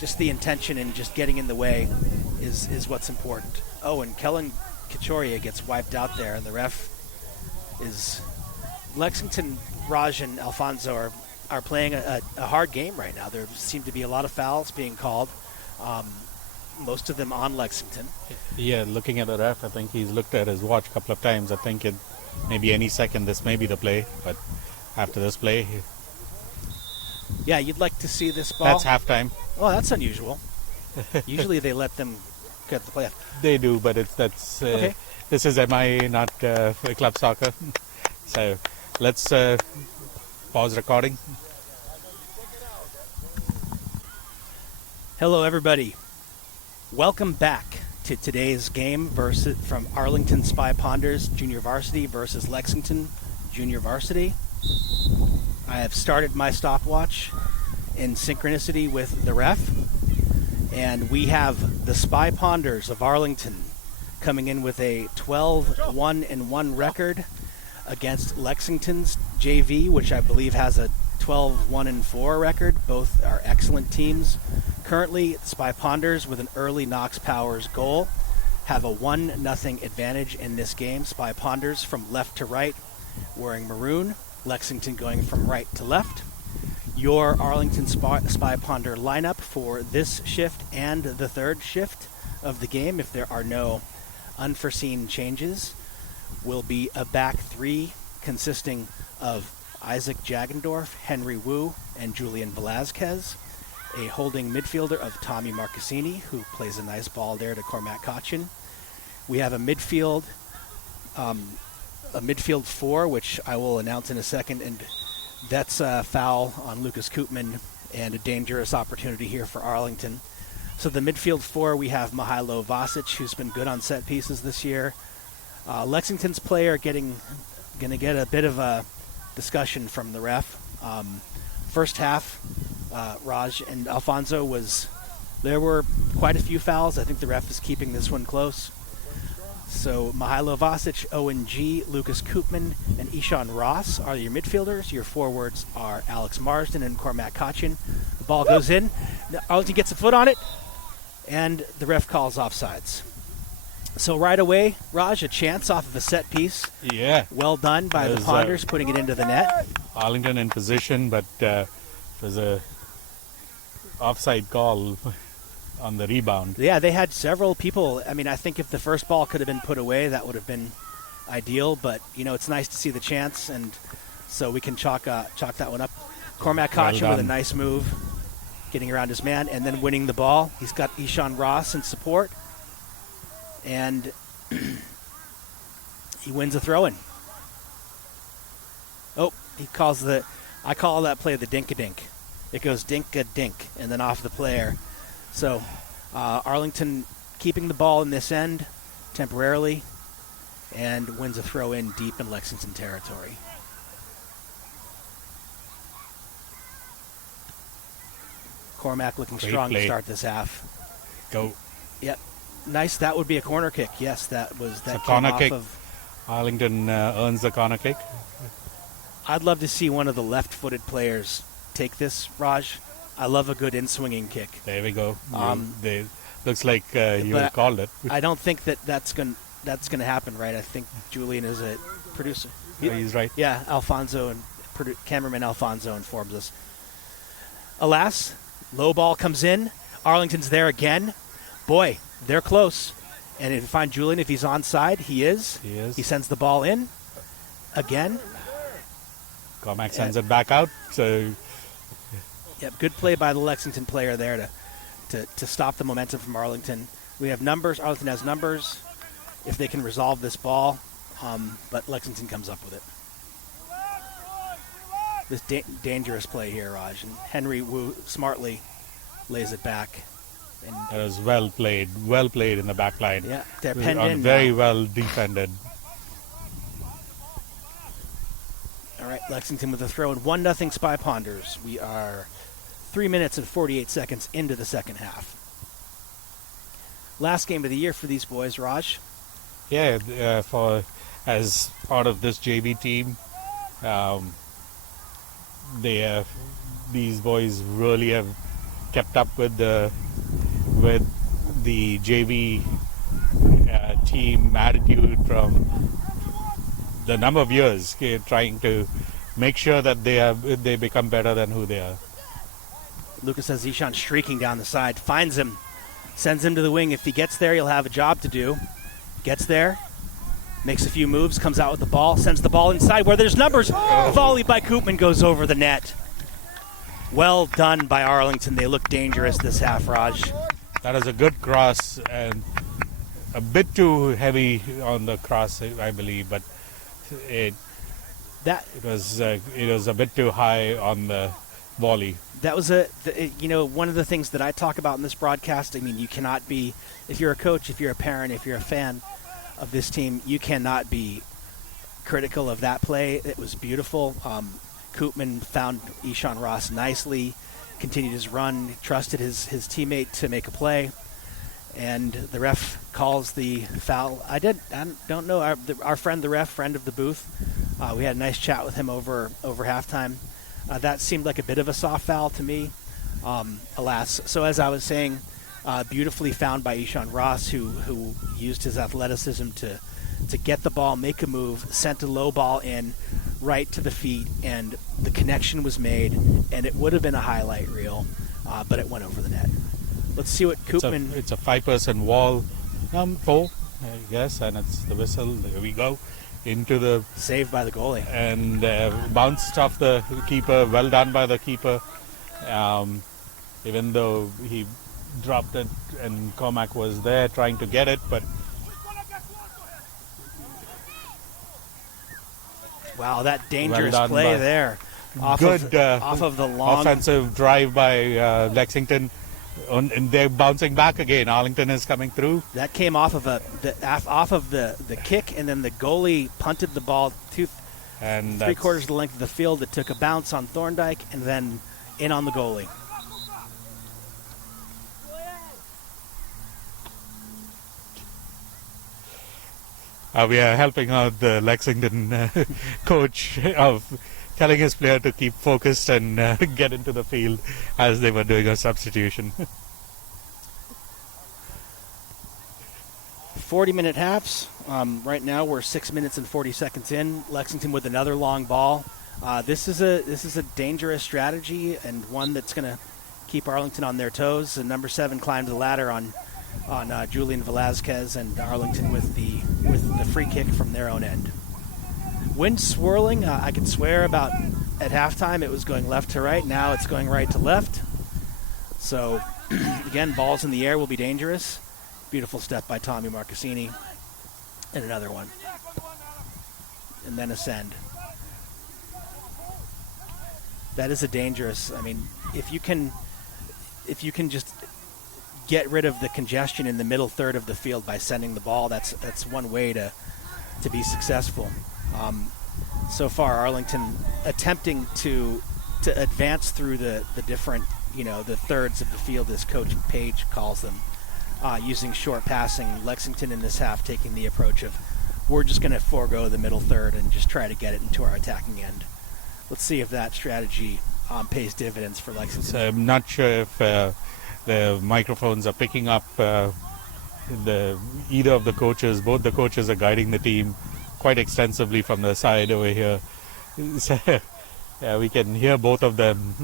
just the intention and just getting in the way is what's important. Oh, and Kellen Kachoria gets wiped out there, and the ref is... Lexington, Raj, and Alfonso are playing a hard game right now. There seem to be a lot of fouls being called, most of them on Lexington. Yeah, looking at the ref, I think he's looked at his watch a couple of times. I think maybe any second this may be the play, but after this play... Yeah, you'd like to see this ball. That's halftime. Oh, that's unusual. Usually they let them get the play. They do, but that's okay. This is MI, not club soccer. So let's pause recording. Hello, everybody. Welcome back to today's game from Arlington Spy Ponders Junior Varsity versus Lexington Junior Varsity. I have started my stopwatch in synchronicity with the ref, and we have the Spy Ponders of Arlington coming in with a 12-1-1 record against Lexington's JV, which I believe has a 12-1-4 record. Both are excellent teams. Currently, the Spy Ponders, with an early Knox Powers goal, have a 1-0 advantage in this game. Spy Ponders from left to right wearing maroon. Lexington going from right to left. Your Arlington Spy Ponder lineup for this shift and the third shift of the game, if there are no unforeseen changes, will be a back three consisting of Isaac Jagendorf, Henry Wu, and Julian Velazquez. A holding midfielder of Tommy Marcassini, who plays a nice ball there to Cormac Cochin. We have a midfield four, which I will announce in a second, and that's a foul on Lucas Koopman and a dangerous opportunity here for Arlington. So the midfield four, we have Mihailo Vasic, who's been good on set pieces this year. Lexington's player going to get a bit of a discussion from the ref. First half, Raj and Alfonso there were quite a few fouls. I think the ref is keeping this one close. So Mihailo Vasic, Owen G., Lucas Koopman, and Ishan Ross are your midfielders. Your forwards are Alex Marsden and Cormac Cochin. The ball goes in. Arlington gets a foot on it, and the ref calls offsides. So right away, Raj, a chance off of a set piece. Yeah. Well done by the Ponders, putting it into the net. Arlington in position, but there's a offside call on the rebound. Yeah, they had several people. I mean, I think if the first ball could have been put away, that would have been ideal. But, it's nice to see the chance, and so we can chalk that one up. Cormac Cochin with a nice move, getting around his man, and then winning the ball. He's got Ishan Ross in support, and he wins a throw-in. Oh, I call that play the dink-a-dink. It goes dink-a-dink, and then off the player. So Arlington keeping the ball in this end temporarily and wins a throw-in deep in Lexington territory. Cormac looking Great strong play. to start this half. Go. Yep. Nice. That would be a corner kick. Yes, that came corner off kick. of... Arlington earns the corner kick. I'd love to see one of the left-footed players take this, Raj. I love a good in-swinging kick. There we go. Looks like you called it. I don't think that's going to happen, right? I think Julian is a producer. He's right. Yeah, Alfonso and cameraman Alfonso informs us. Alas, low ball comes in. Arlington's there again. Boy, they're close. And if you find Julian, if he's onside, he is. He is. He sends the ball in again. Cormac sends it back out. So. Yep, good play by the Lexington player there to stop the momentum from Arlington. We have numbers. Arlington has numbers if they can resolve this ball, but Lexington comes up with it. This dangerous play here, Raj. And Henry Wu smartly lays it back. And that was well played in the back line. Yeah, they're penned in. Very well defended. Lexington with a throw and 1-0 Spy Ponders. We are 3 minutes and 48 seconds into the second half. Last game of the year for these boys, Raj. Yeah, for as part of this JV team, these boys really have kept up with the JV team attitude from the number of years, trying to make sure that they become better than who they are. Lucas has Ishan streaking down the side, finds him, sends him to the wing. If he gets there, he'll have a job to do. Gets there, makes a few moves, comes out with the ball, sends the ball inside where there's numbers. Volley by Koopman goes over the net. Well done by Arlington. They look dangerous this half, Raj. That is a good cross and a bit too heavy on the cross, I believe, but it was a bit too high on the volley. That was one of the things that I talk about in this broadcast. I mean, you cannot be, if you're a coach, if you're a parent, if you're a fan of this team, you cannot be critical of that play. It was beautiful. Koopman found Ishan Ross nicely, continued his run, trusted his teammate to make a play, and the ref calls the foul. I don't know. Our friend, the ref, friend of the booth, we had a nice chat with him over halftime. That seemed like a bit of a soft foul to me, alas. So as I was saying, beautifully found by Ishan Ross, who used his athleticism to get the ball, make a move, sent a low ball in right to the feet, and the connection was made, and it would have been a highlight reel, but it went over the net. Let's see what Koopman... It's a 5-person wall, 4, I guess, and it's the whistle. There we go. Into the... Saved by the goalie. And bounced off the keeper. Well done by the keeper. Even though he dropped it and Cormac was there trying to get it, but... Wow, that dangerous play there. Off of the long... Offensive drive by Lexington. And they're bouncing back again. Arlington is coming through. That came off of the kick, and then the goalie punted the ball three-quarters of the length of the field. It took a bounce on Thorndike and then in on the goalie. We are helping out the Lexington coach of telling his player to keep focused and get into the field as they were doing a substitution. 40-minute halves. Right now we're 6 minutes and 40 seconds in. Lexington with another long ball. This is a dangerous strategy and one that's going to keep Arlington on their toes. And number 7 climbed the ladder on Julian Velazquez, and Arlington with the free kick from their own end. Wind swirling. I could swear about at halftime it was going left to right. Now it's going right to left. So, again, balls in the air will be dangerous. Beautiful step by Tommy Marcassini. And another one. And then a send. That is a dangerous... I mean, if you can just get rid of the congestion in the middle third of the field by sending the ball, that's one way to be successful. So far, Arlington attempting to advance through the different, the thirds of the field, as Coach Page calls them, using short passing. Lexington in this half taking the approach of, we're just going to forego the middle third and just try to get it into our attacking end. Let's see if that strategy pays dividends for Lexington. So I'm not sure if the microphones are picking up either of the coaches. Both the coaches are guiding the team quite extensively from the side over here. So, yeah, we can hear both of them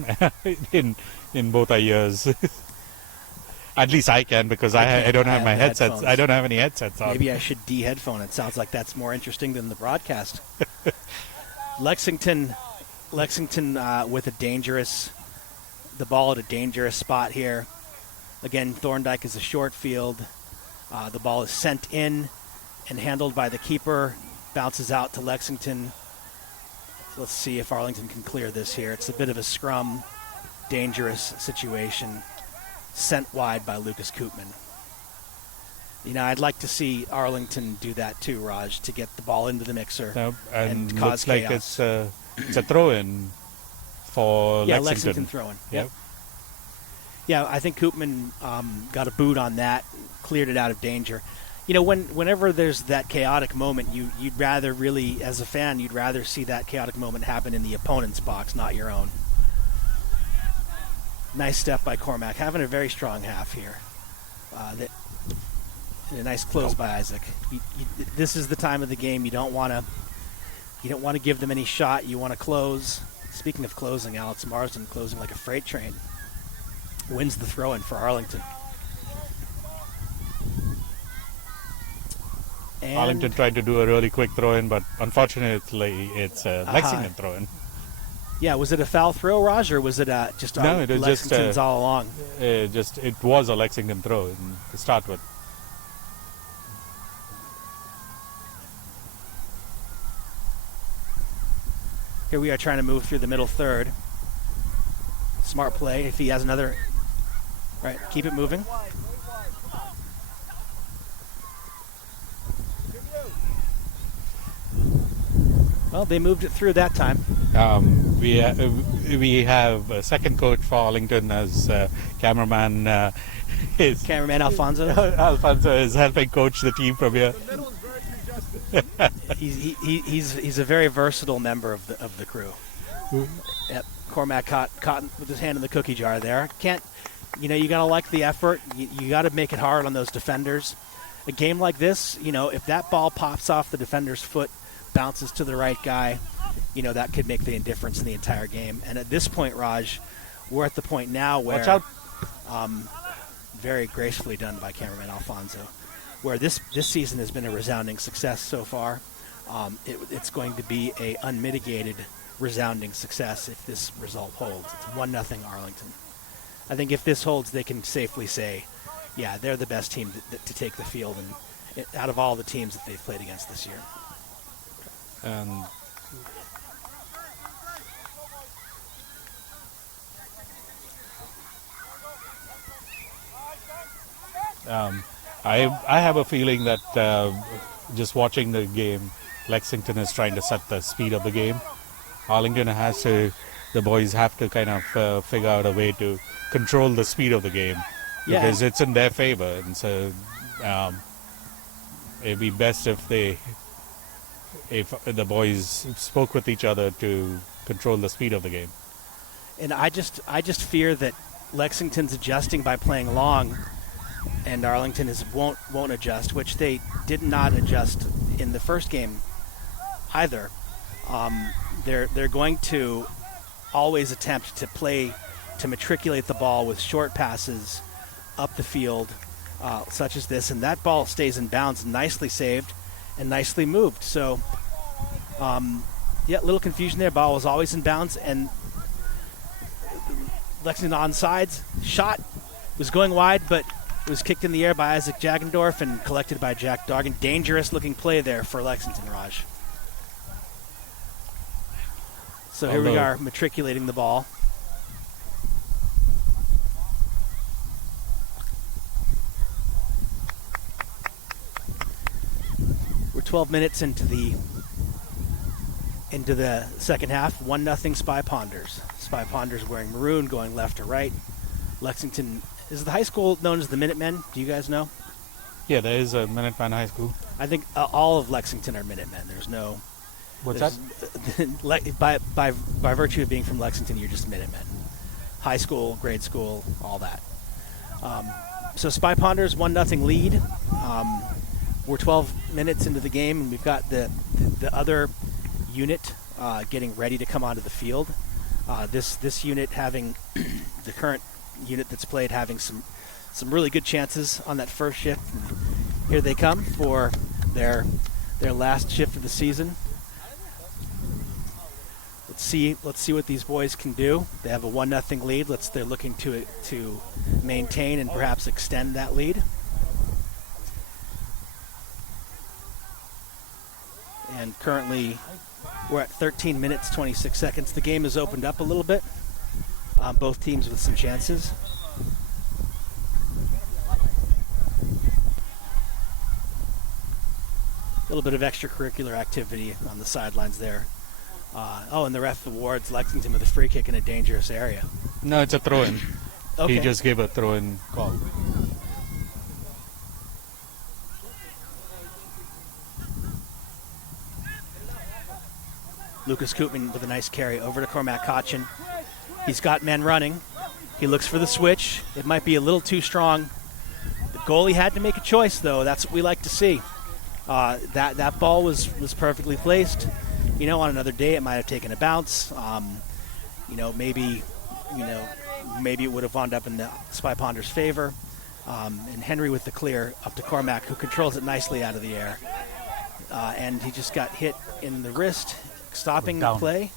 in both our ears. At least I can, because I don't have my headsets. Headphones. I don't have any headsets on. Maybe I should de-headphone. It sounds like that's more interesting than the broadcast. Lexington with the ball at a dangerous spot here. Again, Thorndike is a short field. The ball is sent in and handled by the keeper. Bounces out to Lexington. Let's see if Arlington can clear this here. It's a bit of a scrum, dangerous situation. Sent wide by Lucas Koopman. I'd like to see Arlington do that too, Raj, to get the ball into the mixer and cause chaos. Looks like It's a throw-in for Yeah, Lexington. Lexington throwing. Yep. Yeah, I think Koopman got a boot on that, cleared it out of danger. You know, whenever there's that chaotic moment, you'd rather really, as a fan, you'd rather see that chaotic moment happen in the opponent's box, not your own. Nice step by Cormac, having a very strong half here. And a nice close by Isaac. This is the time of the game you don't want to give them any shot. You want to close. Speaking of closing, Alex Marsden closing like a freight train. Wins the throw-in for Arlington. And Arlington tried to do a really quick throw-in, but unfortunately it's a Lexington throw-in. Yeah, was it a foul throw, Raj, or was it just No, it was Lexington's just all along? It was a Lexington throw to start with. Here we are trying to move through the middle third. Smart play. If he has another, right, keep it moving. Well, they moved it through that time. We have a second coach for Arlington as cameraman. Cameraman Alfonso. Alfonso is helping coach the team from here. He's a very versatile member of the crew. Yep. Cormac caught with his hand in the cookie jar there. You gotta like the effort. You gotta make it hard on those defenders. A game like this, if that ball pops off the defender's foot, bounces to the right guy, that could make the difference in the entire game. And at this point, Raj, we're at the point now where, watch out. Very gracefully done by cameraman Alfonso, where this season has been a resounding success so far. It's going to be a unmitigated, resounding success if this result holds. It's 1-0 Arlington. I think if this holds, they can safely say, yeah, they're the best team to take the field and out of all the teams that they've played against this year. I have a feeling that just watching the game, Lexington is trying to set the speed of the game. Arlington the boys have to kind of figure out a way to control the speed of the game because it's in their favor. And so it'd be best if the boys spoke with each other to control the speed of the game. And I just fear that Lexington's adjusting by playing long, and Arlington won't adjust, which they did not adjust in the first game either. They're going to always attempt to matriculate the ball with short passes up the field, such as this, and that ball stays in bounds, nicely saved and nicely moved. So, little confusion there. Ball was always in bounds, and Lexington on sides. Shot was going wide, but it was kicked in the air by Isaac Jagendorf and collected by Jack Dargan. Dangerous-looking play there for Lexington, Raj. So here we are matriculating the ball. We're 12 minutes into the second half. 1-0 Spy Ponders. Spy Ponders wearing maroon, going left to right. Lexington, is the high school known as the Minutemen? Do you guys know? Yeah, there is a Minuteman High School. I think all of Lexington are Minutemen. There's no... What's that? By virtue of being from Lexington, you're just Minutemen. High school, grade school, all that. So Spy Ponders, 1-0 lead. We're 12 minutes into the game, and we've got the other unit getting ready to come onto the field. This unit having the current unit that's played having some really good chances on that first shift. And here they come for their last shift of the season. Let's see what these boys can do. They have a 1-0 lead. They're looking to maintain and perhaps extend that lead. And currently, we're at 13 minutes, 26 seconds. The game has opened up a little bit. Both teams with some chances. A little bit of extracurricular activity on the sidelines there. And the ref awards Lexington with a free kick in a dangerous area. No, it's a throw-in. Okay. He just gave a throw-in call. Lucas Koopman with a nice carry over to Cormac Cochin. He's got men running. He looks for the switch. It might be a little too strong. The goalie had to make a choice, though. That's what we like to see. That ball was perfectly placed. On another day it might have taken a bounce. Maybe it would have wound up in the Spy Ponder's favor. And Henry with the clear up to Cormac, who controls it nicely out of the air. And he just got hit in the wrist, stopping the play.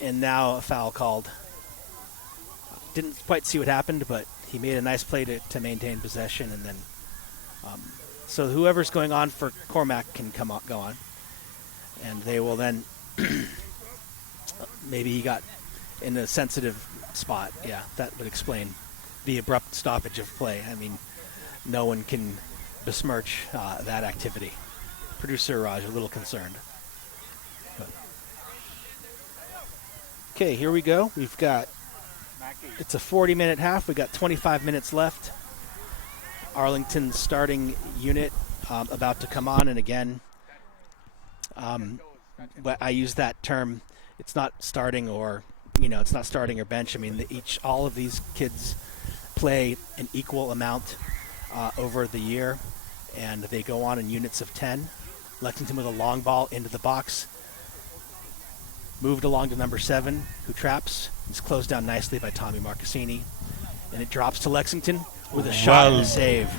And now a foul called. Didn't quite see what happened, but he made a nice play to maintain possession, and then so whoever's going on for Cormac can go on, and they will then maybe he got in a sensitive spot. Yeah, that would explain the abrupt stoppage of play. I mean, no one can besmirch that activity. Producer Raj a little concerned. Okay, here we go. It's a 40-minute half. We got 25 minutes left. Arlington's starting unit about to come on, and again, but I use that term. It's not starting or bench. I mean, all of these kids play an equal amount over the year, and they go on in units of 10. Lexington with a long ball into the box. Moved along to number 7, who traps. It's closed down nicely by Tommy Marcassini. And it drops to Lexington with a shot and a save.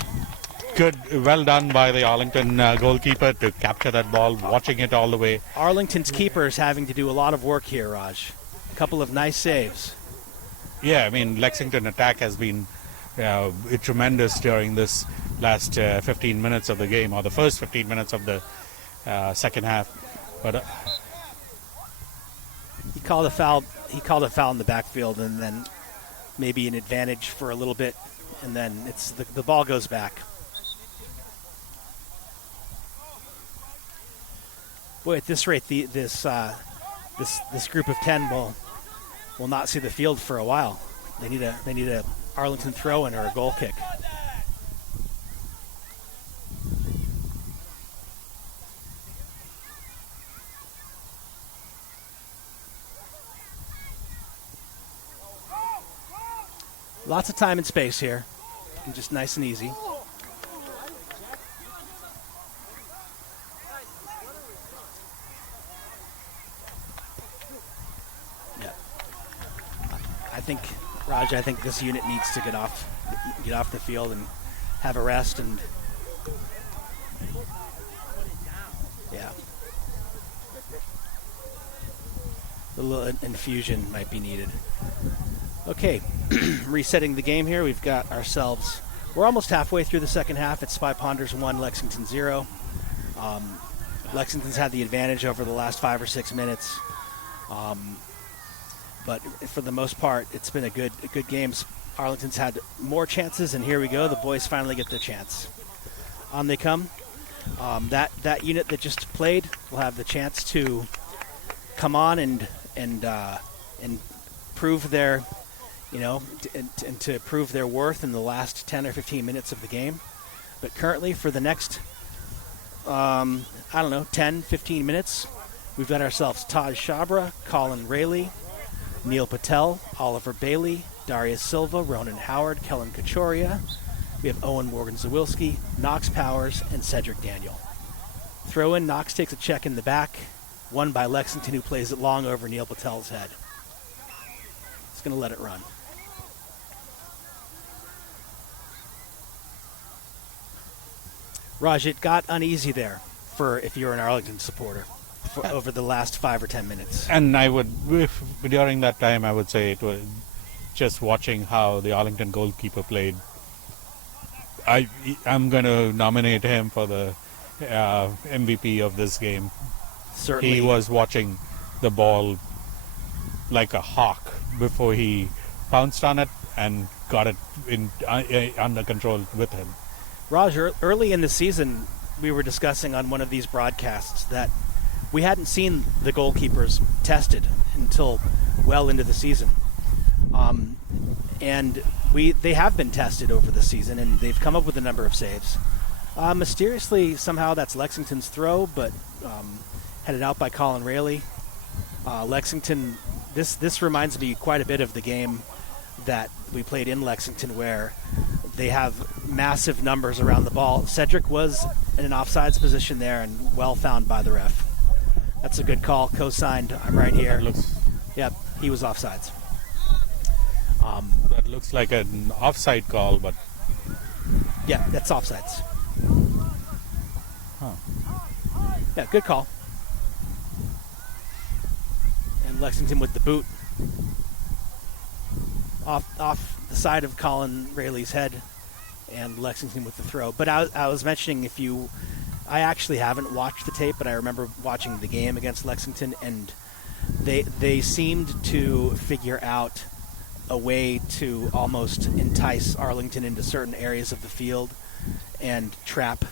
Good. Well done by the Arlington goalkeeper to capture that ball, watching it all the way. Arlington's keeper is having to do a lot of work here, Raj. A couple of nice saves. Yeah, I mean, Lexington attack has been tremendous during this last 15 minutes of the game, or the first 15 minutes of the second half. But he called a foul. He called a foul in the backfield, and then maybe an advantage for a little bit, and then it's the ball goes back. Boy, at this rate, this group of 10 will not see the field for a while. They need a Arlington throw-in or a goal kick. Lots of time and space here, and just nice and easy. Yeah, I think this unit needs to get off the field and have a rest, and yeah, a little infusion might be needed. Okay, resetting the game here. We've got ourselves. We're almost halfway through the second half. It's Spy Ponders 1, Lexington 0. Lexington's had the advantage over the last 5 or 6 minutes, but for the most part, it's been a good game. Arlington's had more chances, and here we go. The boys finally get their chance. On they come. That unit that just played will have the chance to come on and prove their. And to prove their worth in the last 10 or 15 minutes of the game. But currently, for the next, 10, 15 minutes, we've got ourselves Taj Shabra, Colin Rayleigh, Neil Patel, Oliver Bailey, Darius Silva, Ronan Howard, Kellen Kachoria. We have Owen Morgan-Zawilski, Knox Powers, and Cedric Daniel. Throw in, Knox takes a check in the back, won by Lexington, who plays it long over Neil Patel's head. It's going to let it run. Raj, it got uneasy there if you're an Arlington supporter over the last 5 or 10 minutes. And during that time, I would say it was just watching how the Arlington goalkeeper played. I'm going to nominate him for the MVP of this game. Certainly. He was watching the ball like a hawk before he pounced on it and got it under control with him. Roger, early in the season, we were discussing on one of these broadcasts that we hadn't seen the goalkeepers tested until well into the season. And they have been tested over the season, and they've come up with a number of saves. Mysteriously, somehow that's Lexington's throw, but headed out by Colin Rayleigh. Lexington, this reminds me quite a bit of the game that we played in Lexington, where they have massive numbers around the ball. Cedric was in an offsides position there and well found by the ref. That's a good call, co-signed. I'm right here. Yep, he was offsides. That looks like an offside call, but yeah, that's offsides. Huh. Yeah, good call. And Lexington with the boot off the side of Colin Rayleigh's head, and Lexington with the throw. But I was mentioning, I actually haven't watched the tape, but I remember watching the game against Lexington, and they seemed to figure out a way to almost entice Arlington into certain areas of the field and trap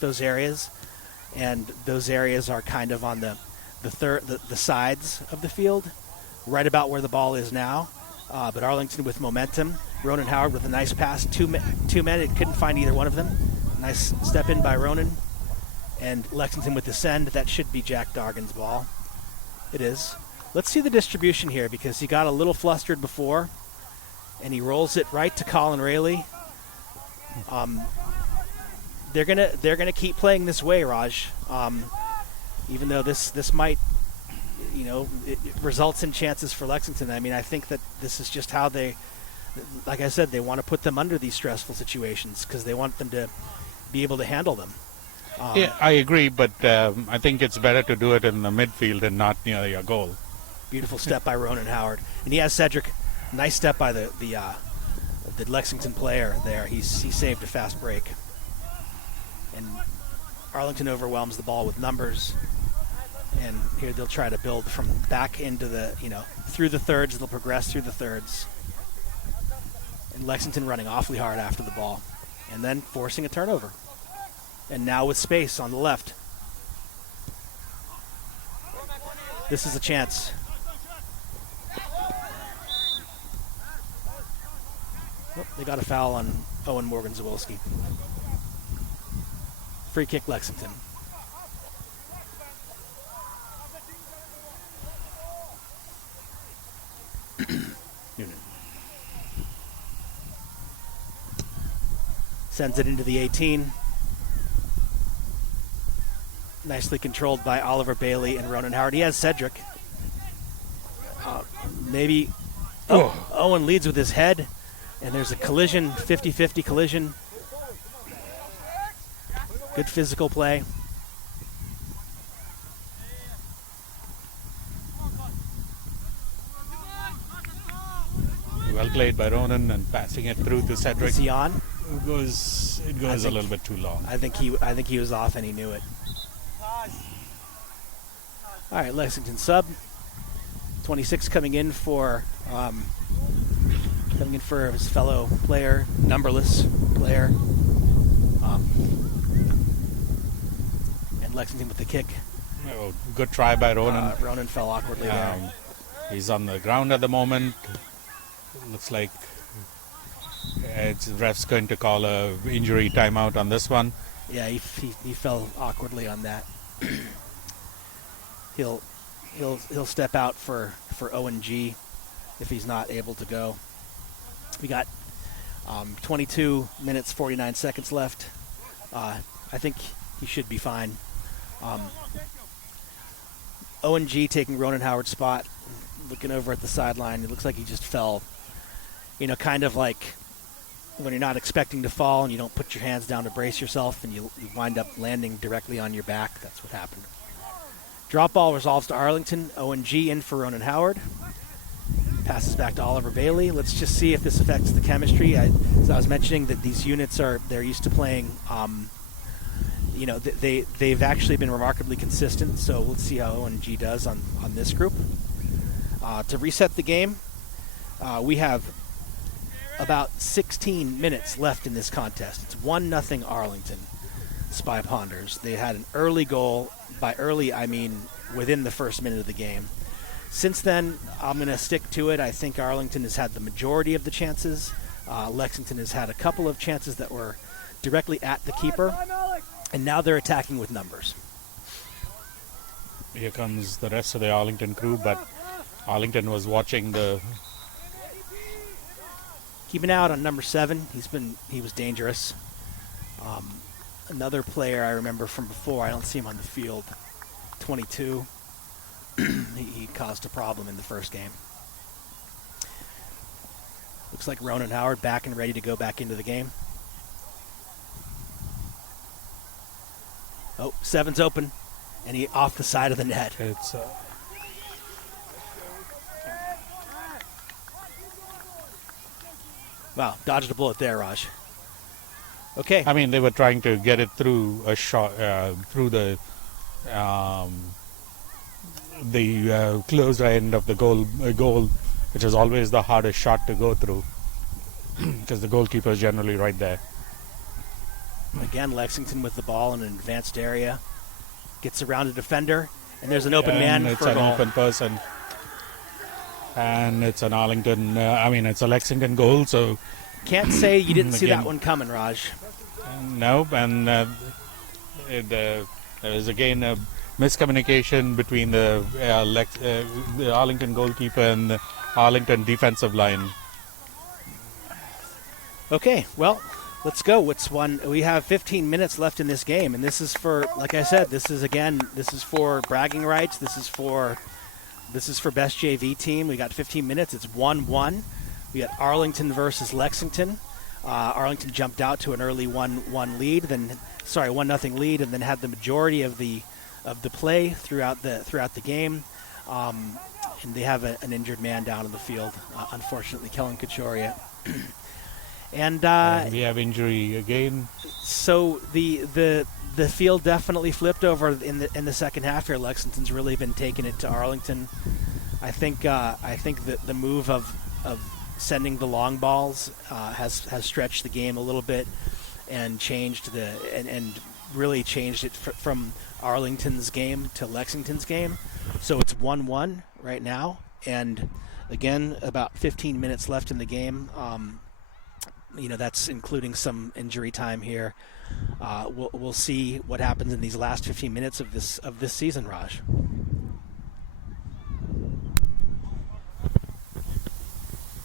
those areas. And those areas are kind of on the sides of the field, right about where the ball is now. But Arlington with momentum. Ronan Howard with a nice pass. Two men. It couldn't find either one of them. Nice step in by Ronan. And Lexington with the send. That should be Jack Dargan's ball. It is. Let's see the distribution here, because he got a little flustered before, and he rolls it right to Colin Rayleigh. They're gonna keep playing this way, Raj. Even though this might, it results in chances for Lexington. I mean, I think that this is just how they, like I said, they want to put them under these stressful situations because they want them to be able to handle them. Yeah, I agree, but I think it's better to do it in the midfield and not near your goal. Beautiful step by Ronan Howard, and he has Cedric. Nice step by the Lexington player there. He saved a fast break, and Arlington overwhelms the ball with numbers. And here they'll try to build from back into through the thirds. They'll progress through the thirds, and Lexington running awfully hard after the ball, and then forcing a turnover. And now with space on the left, this is a chance. Oh, they got a foul on Owen Morgan-Zawolski. Free kick, Lexington. Sends it into the 18. Nicely controlled by Oliver Bailey and Ronan Howard. He has Cedric. Maybe Owen leads with his head, and there's a collision, 50-50 collision. Good physical play. Well played by Ronan and passing it through to Cedric. Is he on? It goes a little bit too long. I think he was off and he knew it. All right, Lexington sub. 26 coming in for his fellow player, numberless player. And Lexington with the kick. Oh, good try by Ronan. Ronan fell awkwardly there. He's on the ground at the moment. Looks like ref's going to call a injury timeout on this one. Yeah, he fell awkwardly on that. He'll step out for Owen G if he's not able to go. We got 22 minutes 49 seconds left. I think he should be fine. Owen G taking Ronan Howard's spot, looking over at the sideline. It looks like he just fell. Kind of like when you're not expecting to fall and you don't put your hands down to brace yourself and you wind up landing directly on your back. That's what happened. Drop ball resolves to Arlington. Owen G in for Ronan Howard. Passes back to Oliver Bailey. Let's just see if this affects the chemistry. As I was mentioning, that these units they're used to playing. They've actually been remarkably consistent. So let's see how Owen G does on this group. To reset the game, we have about 16 minutes left in this contest. It's 1-0 Arlington. Spy Ponders. They had an early goal by early, I mean within the first minute of the game. Since then, I'm going to stick to it. I think Arlington has had the majority of the chances. Lexington has had a couple of chances that were directly at the keeper, and now they're attacking with numbers. Here comes the rest of the Arlington crew, but Arlington was watching the... Keeping out on number 7. He was dangerous. Another player I remember from before, I don't see him on the field, 22. he caused a problem in the first game. Looks like Ronan Howard back and ready to go back into the game. Oh, 7's open, and he off the side of the net. It's... Wow, dodged a bullet there, Raj. Okay. I mean, they were trying to get it through a shot, through the closed end of the goal, which is always the hardest shot to go through, because the goalkeeper is generally right there. Again, Lexington with the ball in an advanced area, gets around a defender, and there's an open man it's for a an goal. open person. And it's an Arlington, it's a Lexington goal, so... Can't say you didn't see again, that one coming, Raj. No, and there was again a miscommunication between the Arlington goalkeeper and the Arlington defensive line. Okay, well, let's go. We have 15 minutes left in this game, and this is for, like I said, this is for bragging rights. This is for best JV team. We got 15 minutes. It's 1-1. We got Arlington versus Lexington. Arlington jumped out to an early 1-0 lead, 1-0 lead, and then had the majority of the play throughout the game. And they have an injured man down in the field, unfortunately, Kellen Kachoria. And we have injury again. So the field definitely flipped over in the second half here. Lexington's really been taking it to Arlington. I think that the move of sending the long balls has stretched the game a little bit and changed and really changed it from Arlington's game to Lexington's game. So it's 1-1 right now, and again about 15 minutes left in the game. That's including some injury time here. We'll see what happens in these last 15 minutes of this season, Raj.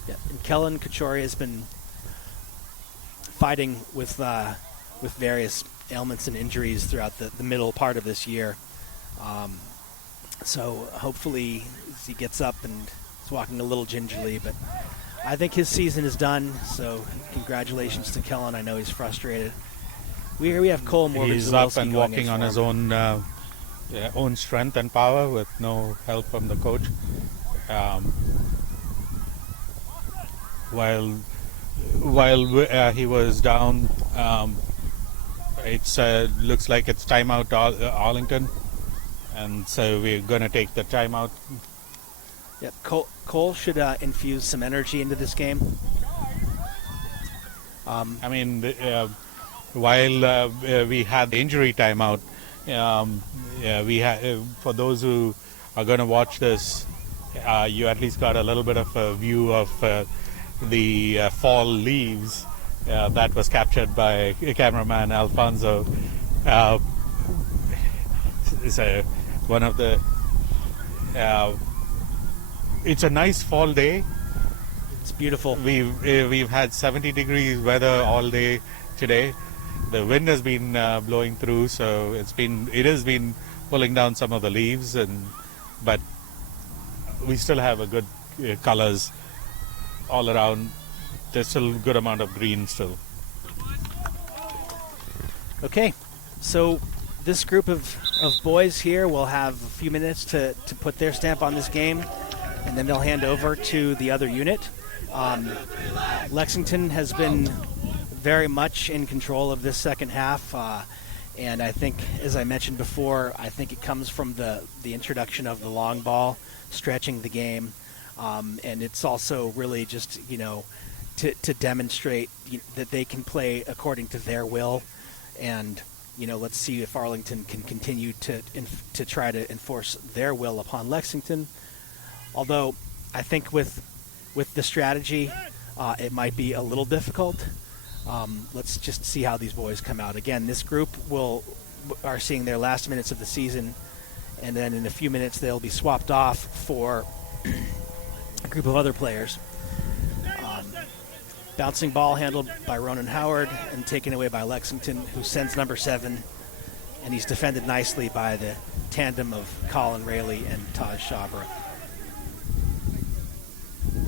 Yeah, and Kellen Kachoria has been fighting with various ailments and injuries throughout the middle part of this year. So hopefully he gets up and is walking a little gingerly, but I think his season is done, so congratulations to Kellen. I know he's frustrated. We have Cole Morgan. He's up and walking on his own strength and power with no help from the coach. While he was down, it looks like it's timeout Arlington, and so we're going to take the timeout. Yep, Cole should infuse some energy into this game. While we had the injury timeout, we had for those who are going to watch this, you at least got a little bit of a view of the fall leaves that was captured by cameraman Alfonso. One of the. It's a nice fall day. It's beautiful. We've had 70 degrees weather all day today. The wind has been blowing through, so it has been pulling down some of the leaves, but we still have a good colors all around. There's still a good amount of green still. Okay, so this group of boys here will have a few minutes to put their stamp on this game, and then they'll hand over to the other unit. Lexington has been very much in control of this second half, and I think, as I mentioned before, I think it comes from the introduction of the long ball, stretching the game, and it's also really just, to demonstrate that they can play according to their will, and let's see if Arlington can continue to try to enforce their will upon Lexington. Although I think with the strategy, it might be a little difficult. Let's just see how these boys come out. Again, this group are seeing their last minutes of the season, and then in a few minutes they'll be swapped off for a group of other players. Bouncing ball handled by Ronan Howard and taken away by Lexington, who sends number 7, and he's defended nicely by the tandem of Colin Rayleigh and Taj Shabra.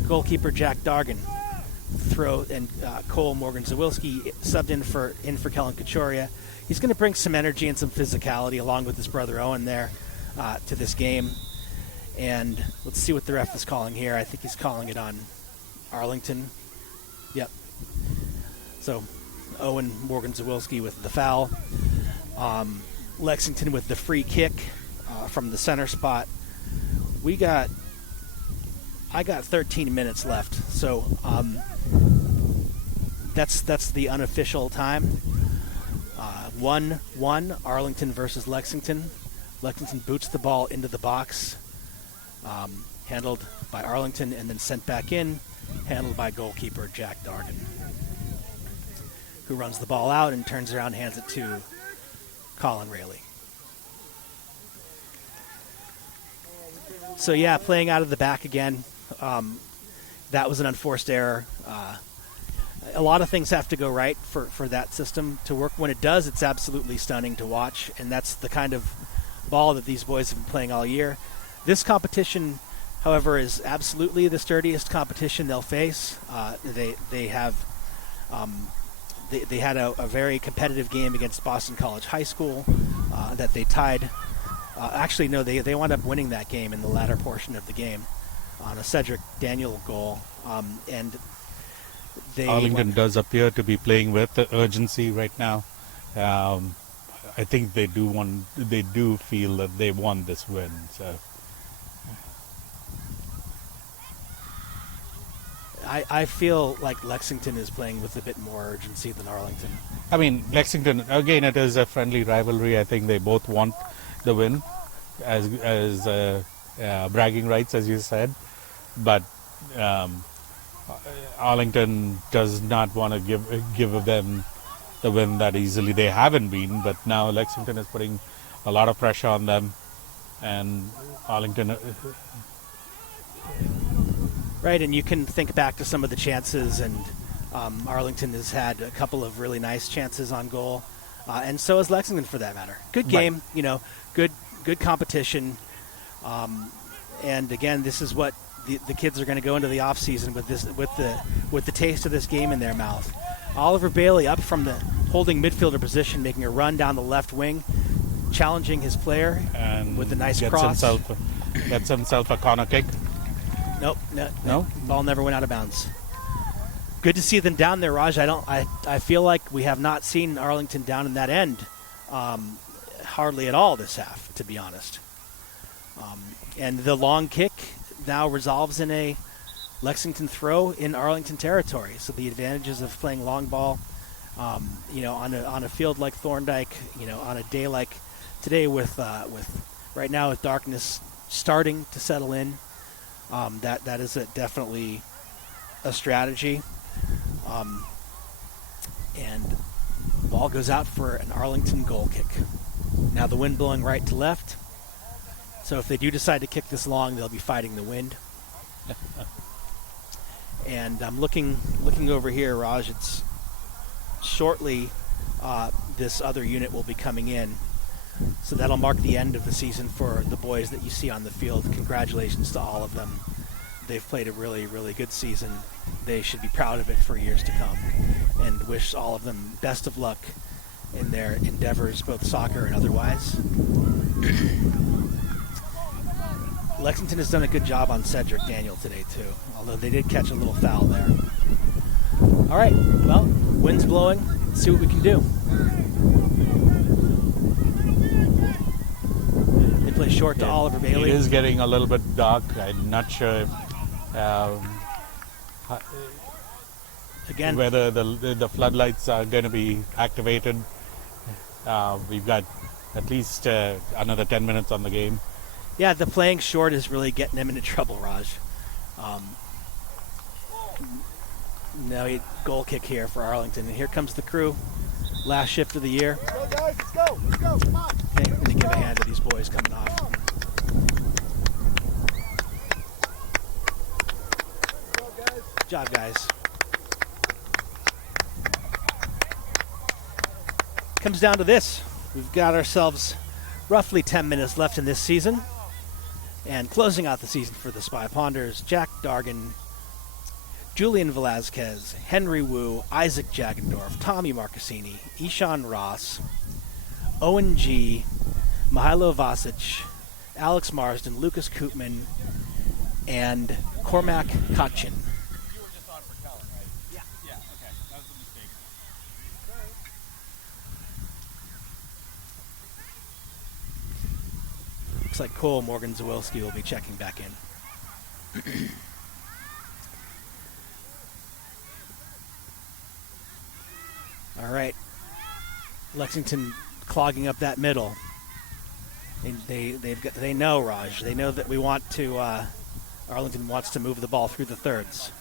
Goalkeeper Jack Dargan and Cole Morgan-Zawilski subbed in for Kellen Kachoria. He's going to bring some energy and some physicality along with his brother Owen there to this game. And let's see what the ref is calling here. I think he's calling it on Arlington. Yep. So Owen Morgan-Zawilski with the foul. Lexington with the free kick from the center spot. I got 13 minutes left, so that's the unofficial time. 1-1, Arlington versus Lexington. Lexington boots the ball into the box, handled by Arlington, and then sent back in, handled by goalkeeper Jack Dargan, who runs the ball out and turns around and hands it to Colin Rayleigh. So yeah, playing out of the back again. That was an unforced error. A lot of things have to go right for that system to work. When it does, it's absolutely stunning to watch, and that's the kind of ball that these boys have been playing all year. This competition, however, is absolutely the sturdiest competition they'll face. They had a very competitive game against Boston College High School that they tied. Actually, no, they wound up winning that game in the latter portion of the game on a Cedric Daniel goal. And Arlington does appear to be playing with urgency right now. I think they do feel that they won this win. So I feel like Lexington is playing with a bit more urgency than Arlington. I mean, Lexington, again, it is a friendly rivalry. I think they both want the win as bragging rights, as you said. But Arlington does not want to give them the win that easily. They haven't been, but now Lexington is putting a lot of pressure on them, and Arlington. Right, and you can think back to some of the chances, and Arlington has had a couple of really nice chances on goal, and so has Lexington for that matter. Good game, right. Good competition, and again, this is what the kids are going to go into the off season with the taste of this game in their mouth. Oliver Bailey up from the holding midfielder position, making a run down the left wing, challenging his player and with a nice cross. Gets himself a corner kick. Nope, no. Ball never went out of bounds. Good to see them down there, Raj. I feel like we have not seen Arlington down in that end hardly at all this half, to be honest. And the long kick now resolves in a Lexington throw in Arlington territory. So the advantages of playing long ball, on a field like Thorndike, on a day like today with right now with darkness starting to settle in, that is definitely a strategy. And the ball goes out for an Arlington goal kick. Now the wind blowing right to left. So if they do decide to kick this long, they'll be fighting the wind. And I'm looking over here, Raj. It's shortly this other unit will be coming in. So that'll mark the end of the season for the boys that you see on the field. Congratulations to all of them. They've played a really, really good season. They should be proud of it for years to come. And wish all of them best of luck in their endeavors, both soccer and otherwise. Lexington has done a good job on Cedric Daniel today, too, although they did catch a little foul there. All right, well, wind's blowing. Let's see what we can do. They play short to Oliver Bailey. It is getting a little bit dark. I'm not sure if, again, whether the floodlights are going to be activated. We've got at least another 10 minutes on the game. Yeah, the playing short is really getting him into trouble, Raj. Now goal kick here for Arlington, and here comes the crew. Last shift of the year. Let's go, guys. Let's go. Let's go. Come on. Okay, I'm going to give a hand to these boys coming off. Good job, guys. Comes down to this. We've got ourselves roughly 10 minutes left in this season. And closing out the season for the Spy Ponders, Jack Dargan, Julian Velazquez, Henry Wu, Isaac Jagendorf, Tommy Marcassini, Ishan Ross, Owen G, Mihailo Vasic, Alex Marsden, Lucas Koopman, and Cormac Kachin. You were just on for Kellen, right? Yeah. Yeah, okay. That was a mistake. Looks like Cole Morgan-Zawilski will be checking back in. All right. Lexington clogging up that middle. They know, Raj. They know that we want to. Arlington wants to move the ball through the thirds.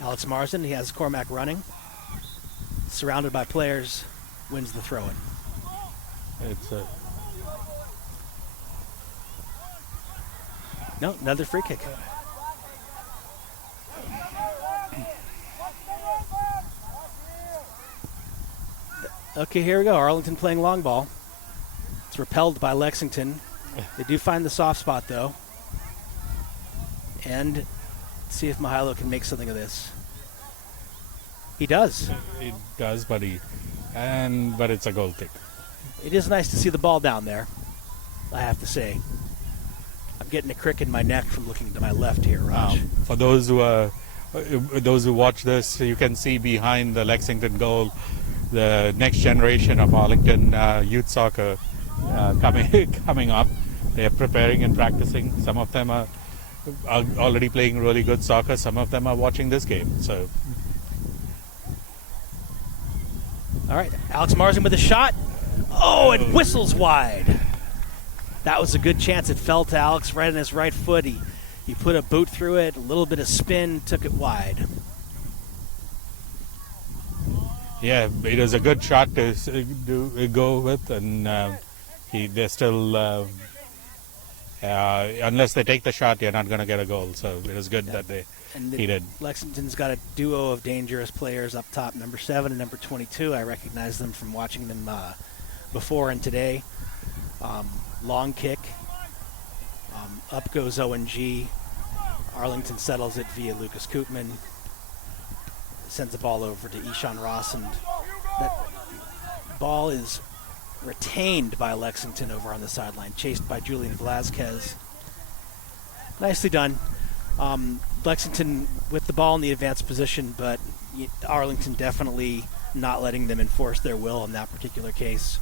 Alex Marsden, he has Cormac running. Surrounded by players, wins the throw-in. It's No, another free kick. Okay, here we go. Arlington playing long ball. It's repelled by Lexington. They do find the soft spot, though. And see if Mihailo can make something of this. He does. It does, but it's a goal kick. It is nice to see the ball down there, I have to say. I'm getting a crick in my neck from looking to my left here, Raj. For those who watch this, you can see behind the Lexington goal the next generation of Arlington youth soccer coming up. They are preparing and practicing. Some of them are already playing really good soccer. Some of them are watching this game. So, all right, Alex Marsden with a shot. Oh, it whistles wide. That was a good chance. It fell to Alex right on his right foot. He put a boot through it, a little bit of spin, took it wide. yeah, it was a good shot to go with, and they're still. Unless they take the shot, you're not going to get a goal. So it was good that he did. Lexington's got a duo of dangerous players up top, number 7 and number 22. I recognize them from watching them before and today. Long kick. Up goes ONG. Arlington settles it via Lucas Koopman. Sends the ball over to Ishan Ross, and that ball is retained by Lexington over on the sideline, chased by Julian Velazquez. Nicely done. Lexington with the ball in the advanced position, but Arlington definitely not letting them enforce their will in that particular case.